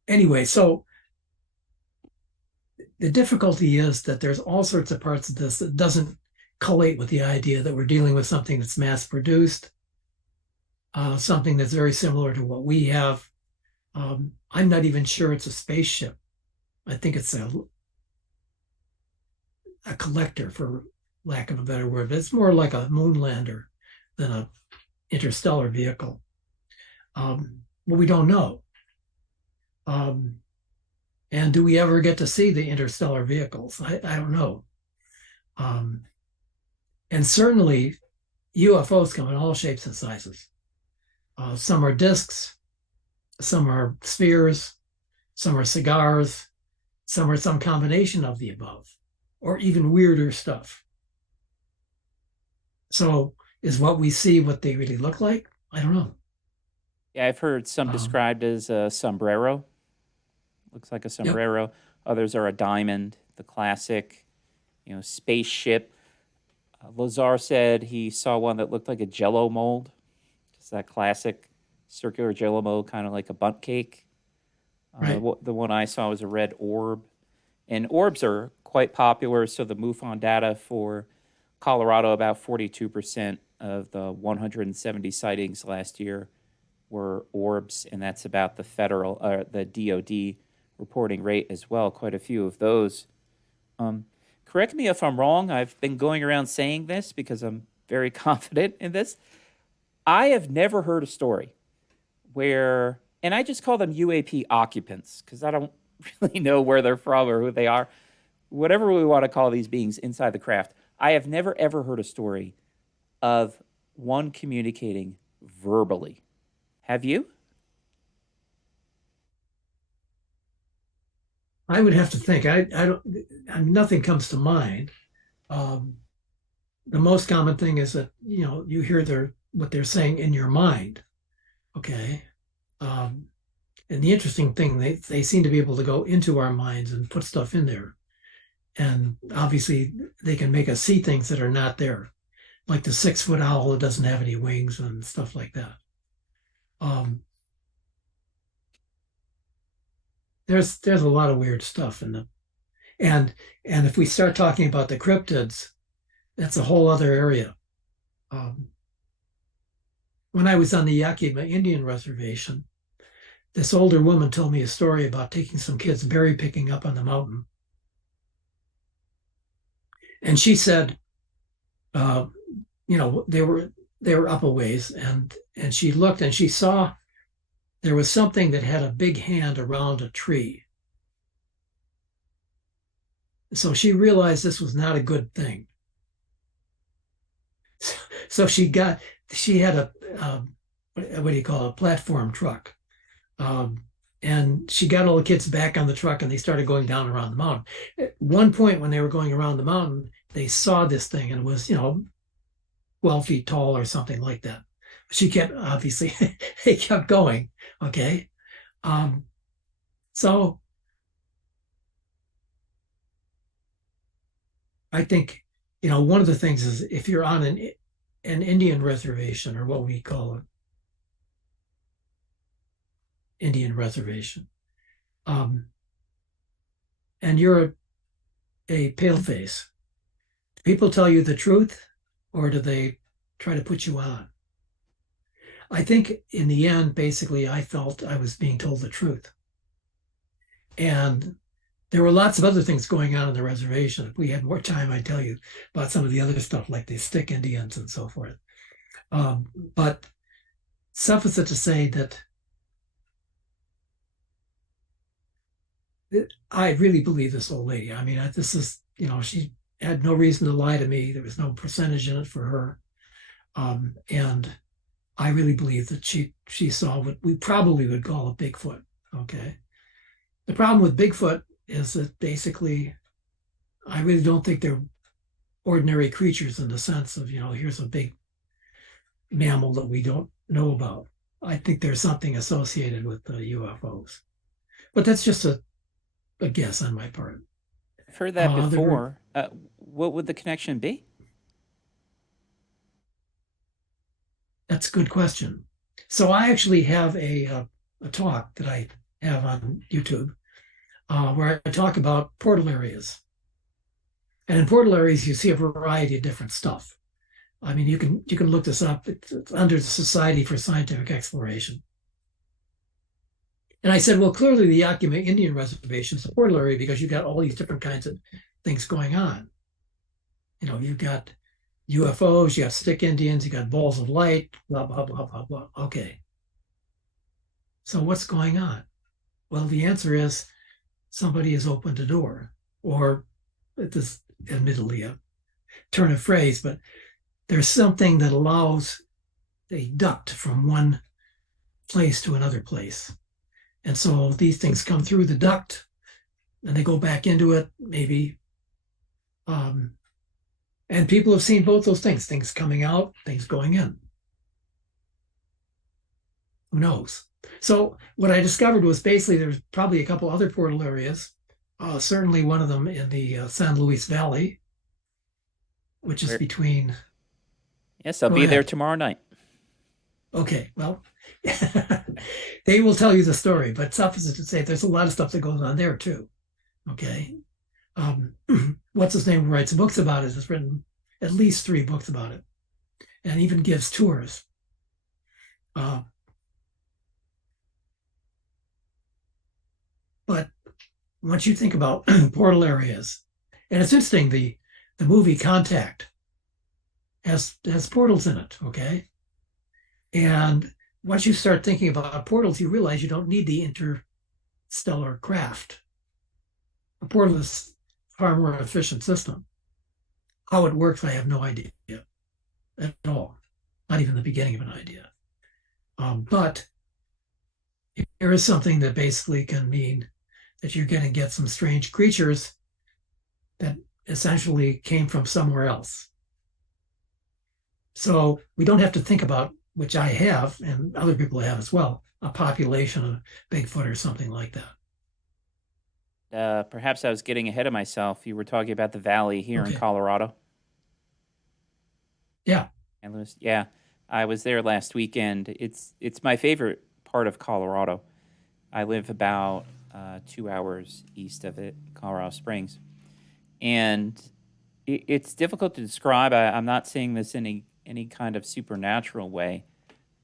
Anyway, so the difficulty is that there's all sorts of parts of this that doesn't collate with the idea that we're dealing with something that's mass produced, something that's very similar to what we have. I'm not even sure it's a spaceship. I think it's a collector, for lack of a better word. But it's more like a moonlander than an interstellar vehicle. But we don't know. And do we ever get to see the interstellar vehicles? I don't know. And certainly UFOs come in all shapes and sizes. Some are discs, some are spheres, some are cigars, some are some combination of the above, or even weirder stuff. So is what we see what they really look like? I don't know. Yeah, I've heard some described as a sombrero. Looks like a sombrero. Yep. Others are a diamond, the classic, spaceship. Lazar said he saw one that looked like a Jello mold. It's that classic circular Jello mold, kind of like a bundt cake. Right. The one I saw was a red orb. And orbs are quite popular. So the MUFON data for Colorado, about 42% of the 170 sightings last year were orbs, and that's about the DOD reporting rate as well. Quite a few of those. Correct me if I'm wrong. I've been going around saying this because I'm very confident in this. I have never heard a story where, and I just call them UAP occupants because I don't really know where they're from or who they are. Whatever we want to call these beings inside the craft, I have never ever heard a story of one communicating verbally. Have you? I would have to think. Nothing comes to mind. The most common thing is that you hear what they're saying in your mind. Okay. And the interesting thing, they seem to be able to go into our minds and put stuff in there. And obviously, they can make us see things that are not there, like the 6-foot owl that doesn't have any wings and stuff like that. Um, there's a lot of weird stuff in them, and if we start talking about the cryptids, that's a whole other area. Um, when I was on the Yakima Indian Reservation, this older woman told me a story about taking some kids berry picking up on the mountain, and she said, uh, they were up a ways, and she looked and she saw there was something that had a big hand around a tree. So she realized this was not a good thing. So she had a what do you call it, a platform truck, and she got all the kids back on the truck, and they started going down around the mountain. At one point, when they were going around the mountain, they saw this thing, and it was 12 feet tall or something like that. She kept, obviously, they kept going. Okay. So I think, one of the things is if you're on an Indian reservation, or what we call an Indian reservation, and you're a paleface, do people tell you the truth, or do they try to put you on? I think in the end, basically, I felt I was being told the truth. And there were lots of other things going on the reservation. If we had more time, I'd tell you about some of the other stuff, like the stick Indians and so forth. But suffice it to say that I really believe this old lady. I mean, this is, she had no reason to lie to me. There was no percentage in it for her. And I really believe that she saw what we probably would call a Bigfoot. Okay. The problem with Bigfoot is that basically, I really don't think they're ordinary creatures in the sense of, here's a big mammal that we don't know about. I think there's something associated with the UFOs, but that's just a guess on my part. I've heard that There were before. What would the connection be? That's a good question. So I actually have a talk that I have on YouTube where I talk about portal areas. And in portal areas, you see a variety of different stuff. I mean, you can look this up. It's under the Society for Scientific Exploration. And I said, well, clearly the Yakima Indian Reservation is a portal area because you've got all these different kinds of things going on. You've got UFOs, you got stick Indians, you got balls of light, blah, blah, blah, blah, blah. Okay. So what's going on? Well, the answer is somebody has opened a door, or this is admittedly a turn of phrase, but there's something that allows a duct from one place to another place. And so these things come through the duct and they go back into it, maybe. And people have seen both those things coming out, things going in. Who knows? So what I discovered was basically there's probably a couple other portal areas, certainly one of them in the San Luis Valley, which is between... Yes, I'll be there tomorrow night. Okay, well, they will tell you the story, but suffice it to say, there's a lot of stuff that goes on there too. Okay. What's his name, who writes books about it, has written at least 3 books about it, and even gives tours. But once you think about portal areas, and it's interesting, the movie Contact has portals in it, okay? And once you start thinking about portals, you realize you don't need the interstellar craft. A portal is a far more efficient system. How it works, I have no idea at all. Not even the beginning of an idea. But here is something that basically can mean that you're going to get some strange creatures that essentially came from somewhere else. So we don't have to think about which I have, and other people have as well, a population of Bigfoot or something like that. Perhaps I was getting ahead of myself. You were talking about the valley here in Okay. Colorado. Yeah. And Lewis, yeah, I was there last weekend. It's my favorite part of Colorado. I live about 2 hours east of it, Colorado Springs, and it's difficult to describe. I'm not saying this in any kind of supernatural way.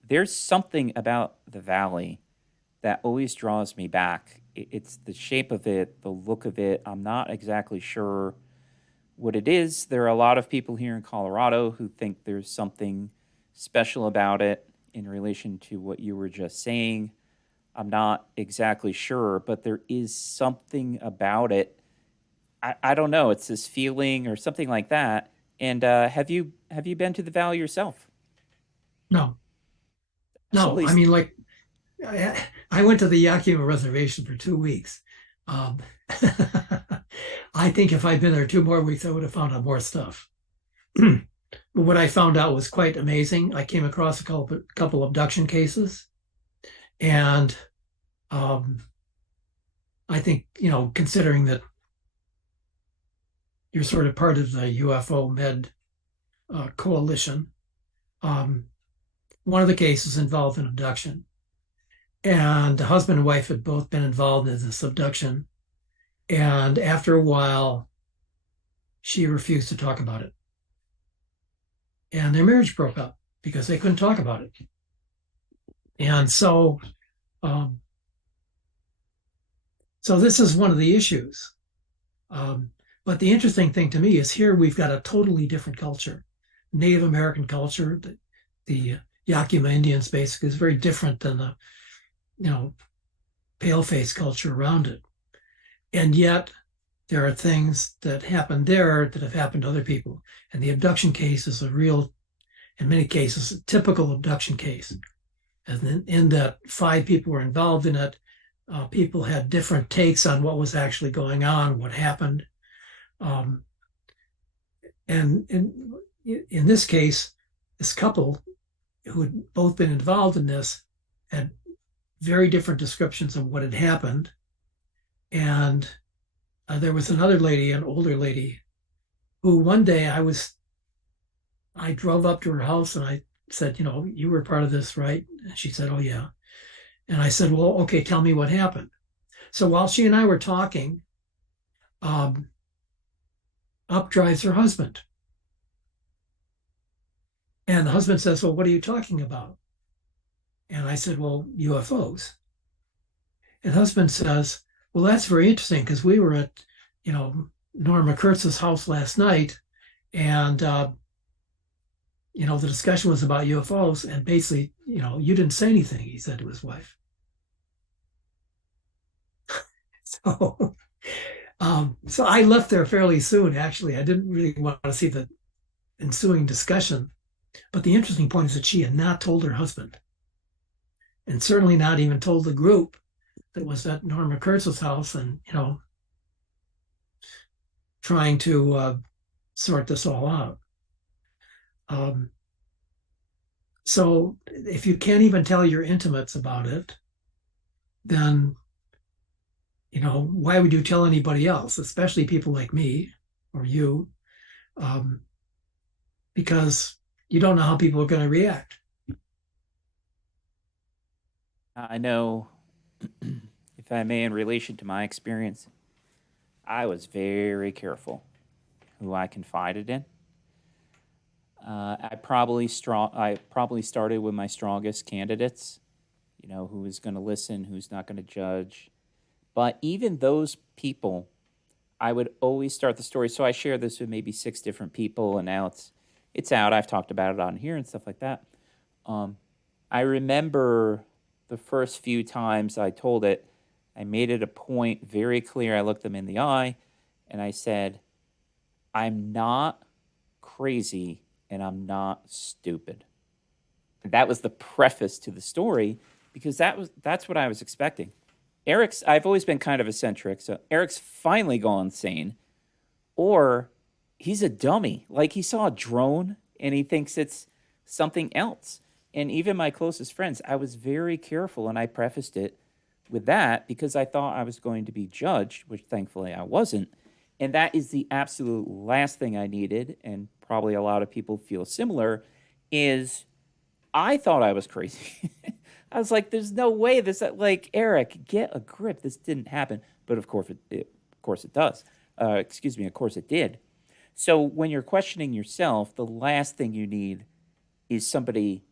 There's something about the valley that always draws me back. It's the shape of it, the look of it. I'm not exactly sure what it is. There are a lot of people here in Colorado who think there's something special about it in relation to what you were just saying. I'm not exactly sure, but there is something about it. I don't know. It's this feeling or something like that. And have you been to the valley yourself? No, So at no. I least mean, like, I went to the Yakima Reservation for 2 weeks. Um, I think if I'd been there 2 more weeks, I would have found out more stuff. What I found out was quite amazing. I came across a couple abduction cases, and um, I think, considering that you're sort of part of the UFO Med coalition, um, one of the cases involved an abduction, and the husband and wife had both been involved in this abduction. And after a while, she refused to talk about it, and their marriage broke up because they couldn't talk about it. And um, so this is one of the issues. Um, but the interesting thing to me is here we've got a totally different culture. Native American culture, the Yakima Indians basically is very different than the, you know, paleface culture around it. And yet there are things that happen there that have happened to other people. And the abduction case is a real, in many cases, a typical abduction case. And in that 5 people were involved in it. People had different takes on what was actually going on, what happened. Um, and in this case, this couple who had both been involved in this had very different descriptions of what had happened. And there was another lady, an older lady, who one day I drove up to her house and I said, you were part of this, right? And she said, oh, yeah. And I said, well, okay, tell me what happened. So while she and I were talking, um, up drives her husband. And the husband says, well, what are you talking about? And I said, well, UFOs. And the husband says, well, that's very interesting because we were at, Norma Kurtz's house last night. And, the discussion was about UFOs. And basically, you didn't say anything, he said to his wife. So I left there fairly soon, actually. I didn't really want to see the ensuing discussion. But the interesting point is that she had not told her husband, and certainly not even told the group that was at Norma Kurtz's house and, trying to sort this all out. So if you can't even tell your intimates about it, then, why would you tell anybody else, especially people like me or you? Because you don't know how people are going to react. I know, if I may, in relation to my experience, I was very careful who I confided in. I probably started with my strongest candidates. Who is going to listen, who's not going to judge. But even those people, I would always start the story. So I share this with maybe 6 different people, and now it's out. I've talked about it on here and stuff like that. I remember the first few times I told it, I made it a point very clear. I looked them in the eye, and I said, I'm not crazy and I'm not stupid. That was the preface to the story because that's what I was expecting. I've always been kind of eccentric, so Eric's finally gone insane, or he's a dummy. Like he saw a drone and he thinks it's something else. And even my closest friends, I was very careful, and I prefaced it with that because I thought I was going to be judged, which thankfully I wasn't. And that is the absolute last thing I needed, and probably a lot of people feel similar, is I thought I was crazy. I was like, there's no way this, like, Erik, get a grip. This didn't happen. But of course it does. Excuse me, of course it did. So when you're questioning yourself, the last thing you need is somebody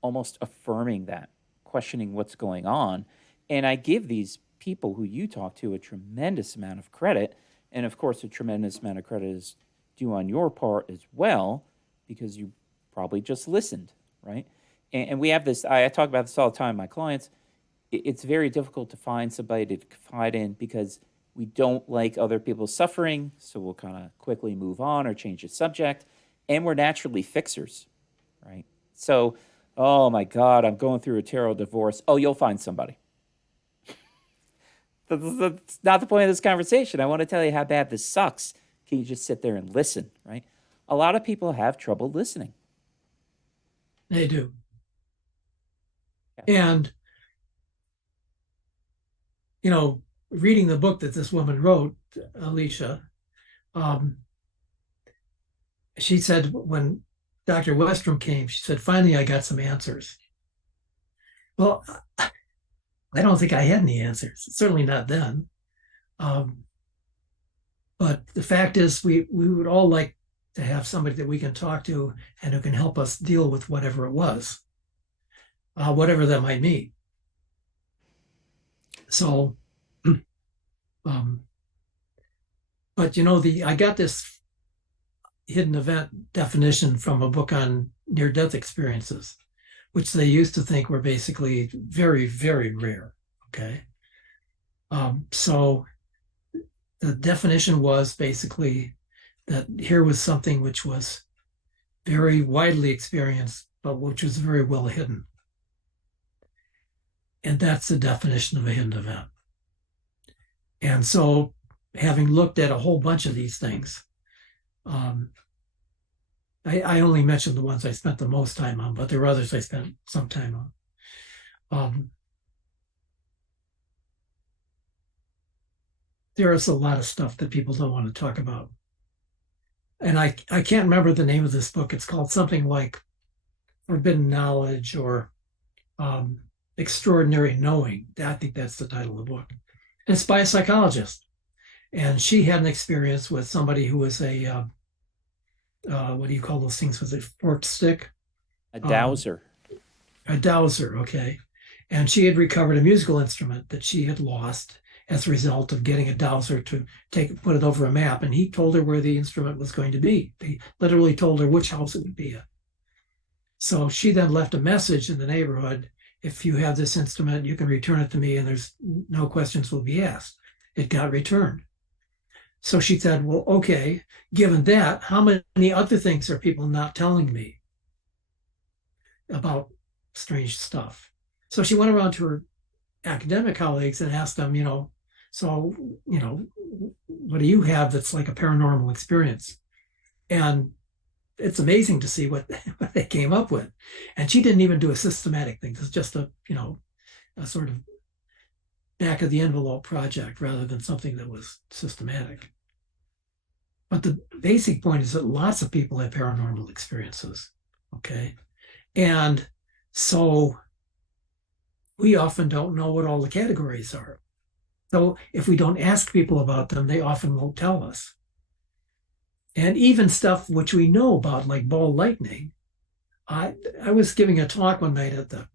almost affirming that, questioning what's going on. And I give these people who you talk to a tremendous amount of credit. And of course, a tremendous amount of credit is due on your part as well, because you probably just listened, right? And we have this, I talk about this all the time with my clients. It's very difficult to find somebody to confide in because we don't like other people suffering. So we'll kind of quickly move on or change the subject. And we're naturally fixers, right? So, oh my God, I'm going through a terrible divorce. Oh, you'll find somebody. That's not the point of this conversation. I want to tell you how bad this sucks. Can you just sit there and listen, right? A lot of people have trouble listening. They do. Yeah. And, reading the book that this woman wrote, Alicia, um, she said when Dr. Westrum came, she said, finally, I got some answers. Well, I don't think I had any answers, certainly not then. But the fact is, we would all like to have somebody that we can talk to and who can help us deal with whatever it was, whatever that might mean. So, um, but I got this hidden event definition from a book on near-death experiences, which they used to think were basically very, very rare. Okay. So the definition was basically that here was something which was very widely experienced, but which was very well hidden. And that's the definition of a hidden event. And so, having looked at a whole bunch of these things, I only mentioned the ones I spent the most time on, but there were others I spent some time on. There is a lot of stuff that people don't want to talk about. And I can't remember the name of this book. It's called something like Forbidden Knowledge or Extraordinary Knowing. I think that's the title of the book. And it's by a psychologist. And she had an experience with somebody who was a, what do you call those things? Was it forked stick? A dowser. A dowser, okay. And she had recovered a musical instrument that she had lost as a result of getting a dowser to put it over a map. And he told her where the instrument was going to be. He literally told her which house it would be at. So she then left a message in the neighborhood. If you have this instrument, you can return it to me and there's no questions will be asked. It got returned. So she said, well, okay, given that, how many other things are people not telling me about strange stuff? So she went around to her academic colleagues and asked them, so, what do you have that's like a paranormal experience? And it's amazing to see what they came up with. And she didn't even do a systematic thing. It's just a sort of back of the envelope project rather than something that was systematic. But the basic point is that lots of people have paranormal experiences. Okay. And so we often don't know what all the categories are. So if we don't ask people about them, they often won't tell us. And even stuff which we know about, like ball lightning. I was giving a talk one night at the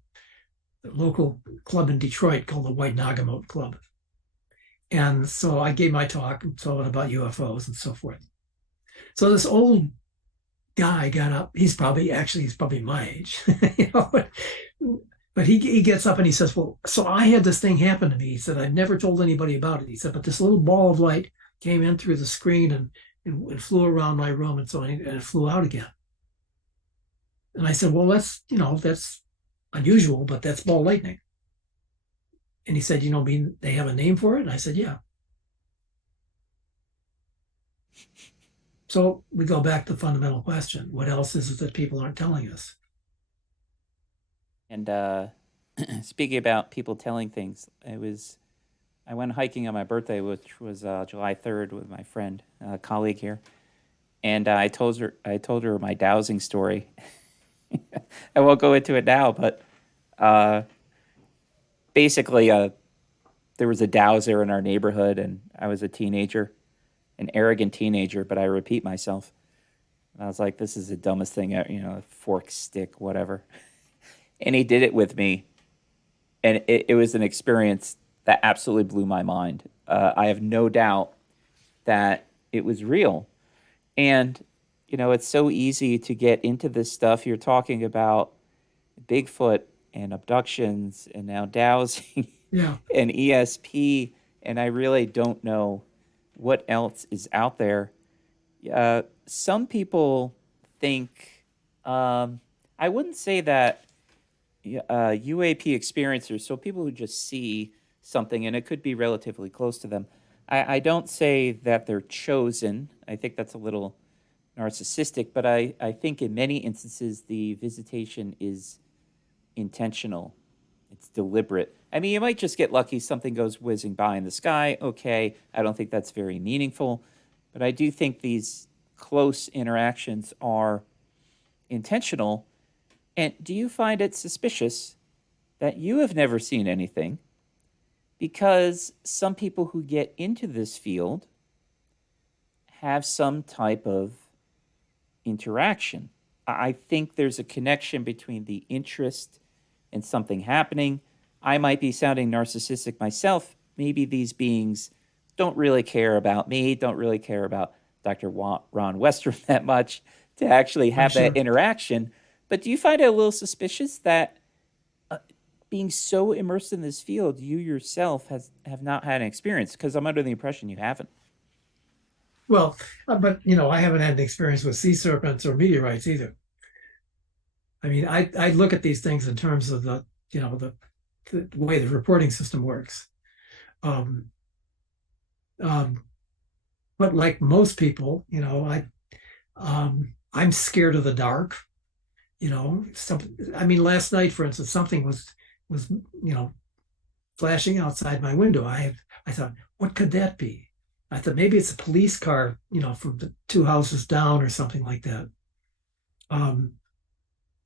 local club in Detroit called the White Nagamote Club. And so I gave my talk and told about UFOs and so forth. So this old guy got up. He's probably my age, But he gets up and he says, well, so I had this thing happen to me. He said, I've never told anybody about it. He said, but this little ball of light came in through the screen and it flew around my room and so on, and it flew out again. And I said, well, that's unusual, but that's ball lightning. And he said, they have a name for it? And I said, yeah. So we go back to the fundamental question. What else is it that people aren't telling us? And speaking about people telling things, I went hiking on my birthday, which was July 3rd, with my friend, colleague here, and I told her my dowsing story. I won't go into it now, but uh, basically, there was a dowser in our neighborhood, and I was a teenager, an arrogant teenager, but I repeat myself. And I was like, "This is the dumbest thing, fork, stick, whatever." And he did it with me, and it was an experience that absolutely blew my mind. I have no doubt that it was real. And, it's so easy to get into this stuff. You're talking about Bigfoot and abductions and now dowsing Yeah. and ESP. And I really don't know what else is out there. Some people think, I wouldn't say that UAP experiencers, so people who just see something and it could be relatively close to them. I don't say that they're chosen. I think that's a little narcissistic, but I think in many instances the visitation is intentional. It's deliberate. I mean, you might just get lucky, something goes whizzing by in the sky. Okay, I don't think that's very meaningful, but I do think these close interactions are intentional. And do you find it suspicious that you have never seen anything? Because some people who get into this field have some type of interaction. I think there's a connection between the interest and something happening. I might be sounding narcissistic myself. Maybe these beings don't really care about me, don't really care about Dr. Ron Westrum that much to actually I'm have that sure. interaction. But do you find it a little suspicious that being so immersed in this field, you yourself have not had an experience? Because I'm under the impression you haven't. Well, but I haven't had an experience with sea serpents or meteorites either. I mean, I look at these things in terms of the way the reporting system works. Um, um, but like most people, I'm scared of the dark. I mean, last night, for instance, something was flashing outside my window. I thought, what could that be? I thought maybe it's a police car, from the two houses down or something like that. Um,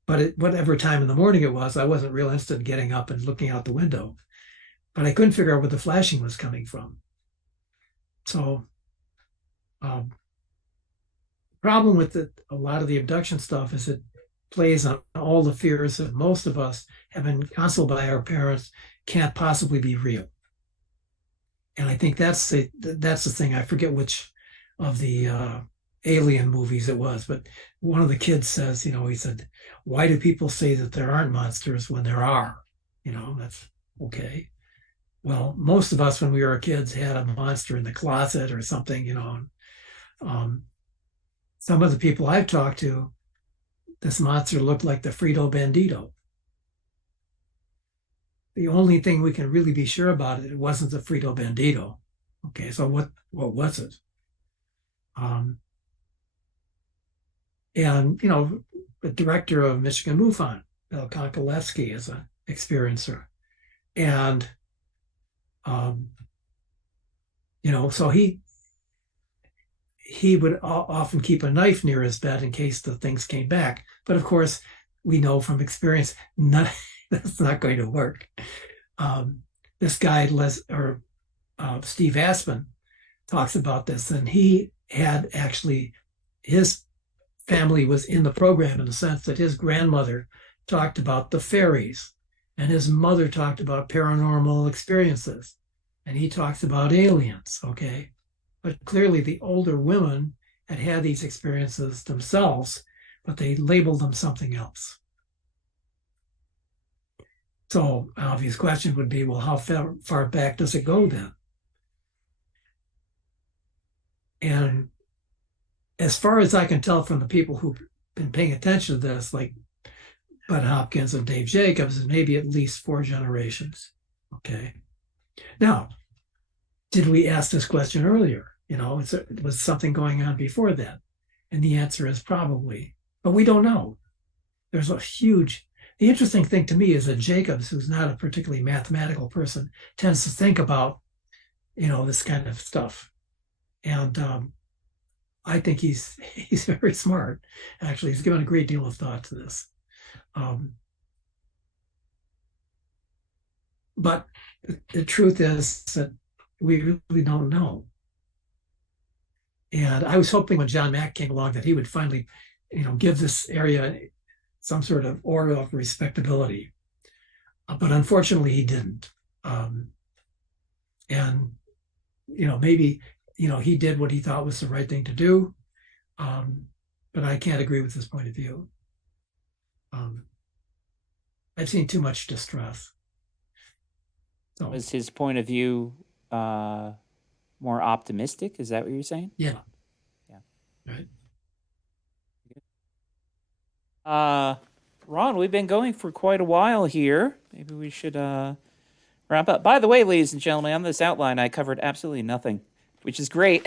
but whatever time in the morning it was, I wasn't real interested in getting up and looking out the window. But I couldn't figure out where the flashing was coming from. So, um, problem with a lot of the abduction stuff is it plays on all the fears that most of us have been counseled by our parents can't possibly be real. And I think that's the thing. I forget which of the alien movies it was, but one of the kids says, he said, "Why do people say that there aren't monsters when there are?" That's okay. Well, most of us, when we were kids, had a monster in the closet or something. Um, some of the people I've talked to, this monster looked like the Frito Bandito. The only thing we can really be sure about it wasn't the Frito Bandito. Okay, so what was it? Um, and the director of Michigan MUFON, Bill Konkolevsky, is an experiencer, and um, so he would often keep a knife near his bed in case the things came back. But of course, we know from experience that's not going to work. This guy, Steve Aspen, talks about this, and he had actually, his family was in the program in the sense that his grandmother talked about the fairies, and his mother talked about paranormal experiences, and he talks about aliens. Okay, but clearly the older women had these experiences themselves, but they labeled them something else. So obvious question would be, well, how far back does it go then? And as far as I can tell from the people who've been paying attention to this, like Bud Hopkins and Dave Jacobs, maybe at least 4 generations. Okay. Now, did we ask this question earlier? Was something going on before that? And the answer is probably, but we don't know. There's a huge, The interesting thing to me is that Jacobs, who's not a particularly mathematical person, tends to think about, this kind of stuff. And I think he's very smart. Actually, he's given a great deal of thought to this. Um, but the truth is that we really don't know. And I was hoping when John Mack came along that he would finally, give this area some sort of aura of respectability. But unfortunately, he didn't. And maybe he did what he thought was the right thing to do. But I can't agree with his point of view. I've seen too much distress. So, Was his point of view more optimistic? Is that what you're saying? yeah. Yeah. Right. Ron, we've been going for quite a while here. Maybe we should wrap up. By the way, ladies and gentlemen, on this outline, I covered absolutely nothing, which is great.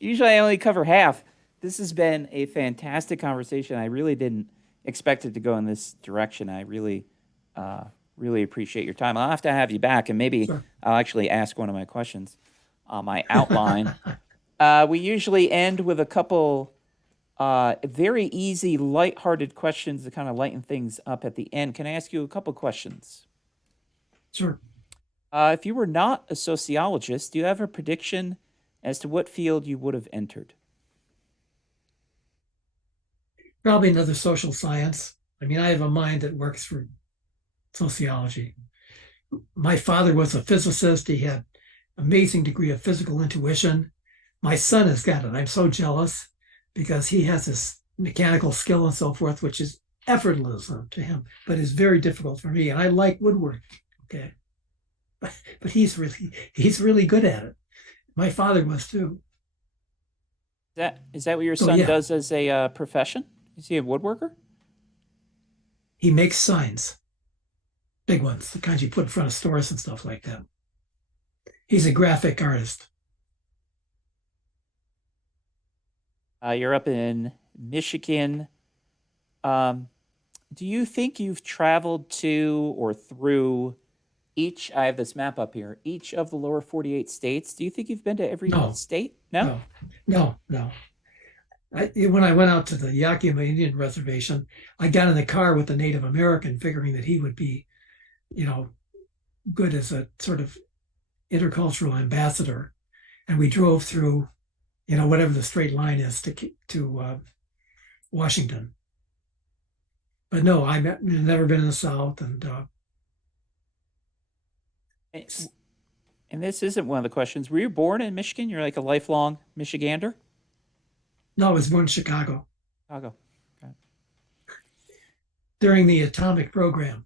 Usually I only cover half. This has been a fantastic conversation. I really didn't expect it to go in this direction. I really, really appreciate your time. I'll have to have you back, and maybe Sure. I'll actually ask one of my questions on my outline. We usually end with a couple very easy, lighthearted questions to kind of lighten things up at the end. Can I ask you a couple questions? Sure. If you were not a sociologist, do you have a prediction as to what field you would have entered? Probably another social science. I mean, I have a mind that works for sociology. My father was a physicist. He had amazing degree of physical intuition. My son has got it. I'm so jealous because he has this mechanical skill and so forth, which is effortless to him, but is very difficult for me. And I like woodworking. Okay. But he's really good at it. My father was too. Is that what your So son yeah, does as a profession? Is he a woodworker? he makes signs, big ones, the kinds you put in front of stores and stuff like that. He's a graphic artist. You're up in Michigan. Do you think you've traveled to or through each? I have this map up here. Each of the lower 48 states. Do you think you've been to every No, state? No. no. When I went out to the Yakima Indian Reservation, I got in the car with a Native American, figuring that he would be, good as a sort of intercultural ambassador, and we drove through, whatever the straight line is to Washington. But no, I've never been in the South, and And this isn't one of the questions. Were you born in Michigan? You're like a lifelong Michigander? no, I was born in Chicago Chicago. Okay. during the atomic program.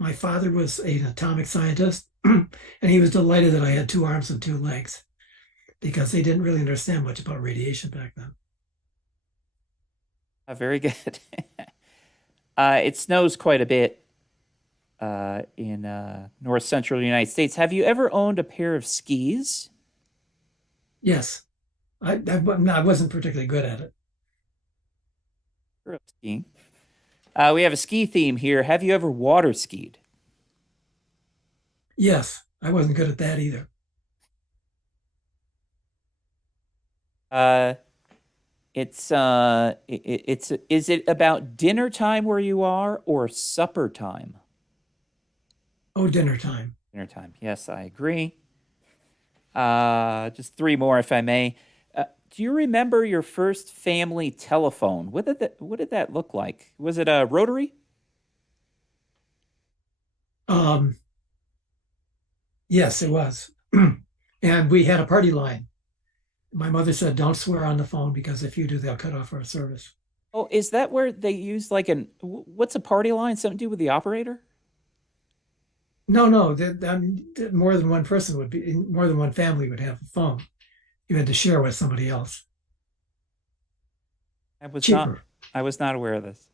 My father was an atomic scientist, and he was delighted that I had 2 arms and 2 legs because they didn't really understand much about radiation back then. Very good. It snows quite a bit in north central United States. Have you ever owned a pair of skis? Yes, I wasn't particularly good at it. Grew up skiing. We have a ski theme here. Have you ever water skied? Yes, I wasn't good at that either. Uh, it's is it about dinner time where you are or supper time? Oh, dinner time. Dinner time. Yes, I agree. Just three more, if I may. Do you remember your first family telephone? What did that look like? Was it a rotary? Um, yes, it was. And we had a party line. My mother said, "Don't swear on the phone because if you do, they'll cut off our service." Oh, is that where they use like what's a party line? Something to do with the operator? No, no, more than one more than one family would have a phone. You had to share with somebody else. Cheaper. I was not aware of this.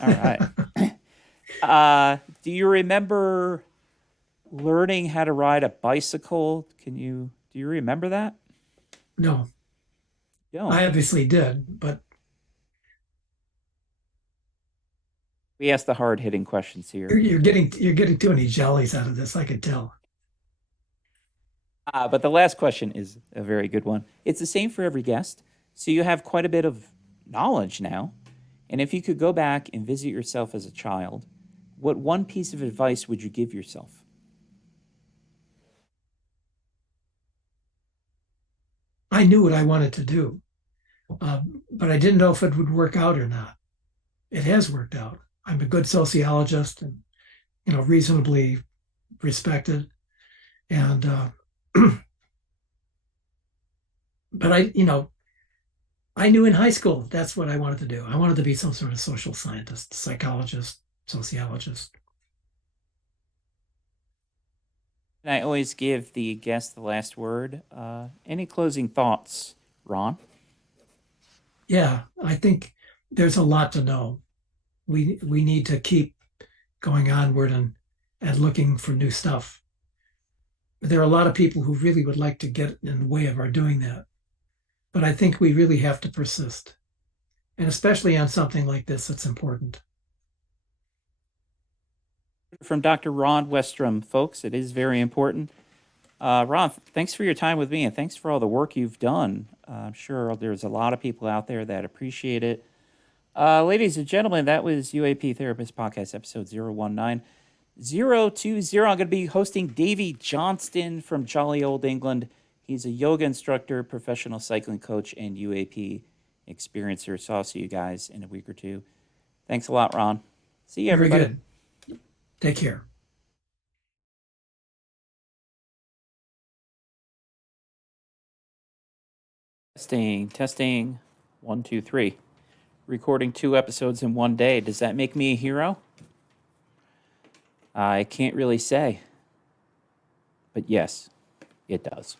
All right. Do you remember learning how to ride a bicycle? Do you remember that? No, Don't. I obviously did, but We ask the hard-hitting questions here. You're getting too many jollies out of this, I could tell. But the last question is a very good one. It's the same for every guest. So you have quite a bit of knowledge now. And if you could go back and visit yourself as a child, what one piece of advice would you give yourself? I knew what I wanted to do, but I didn't know if it would work out or not. It has worked out. I'm a good sociologist and, reasonably respected. And, but I knew in high school that's what I wanted to do. I wanted to be some sort of social scientist, psychologist, sociologist. And I always give the guest the last word. Any closing thoughts, Ron? Yeah, I think there's a lot to know. We need to keep going onward and looking for new stuff. There are a lot of people who really would like to get in the way of our doing that. But I think we really have to persist. And especially on something like this, it's important. From Dr. Ron Westrum, folks, it is very important. Ron, thanks for your time with me, and thanks for all the work you've done. I'm sure there's a lot of people out there that appreciate it. Ladies and gentlemen, that was UAP Therapist Podcast, episode 019. 020, I'm going to be hosting Davey Johnston from jolly old England. He's a yoga instructor, professional cycling coach, and UAP experiencer. So I'll see you guys in a week or two. Thanks a lot, Ron. See you, everybody. Very good. Take care. Testing. 1, 2, 3. Recording 2 episodes in one day. Does that make me a hero? I can't really say. But yes, it does.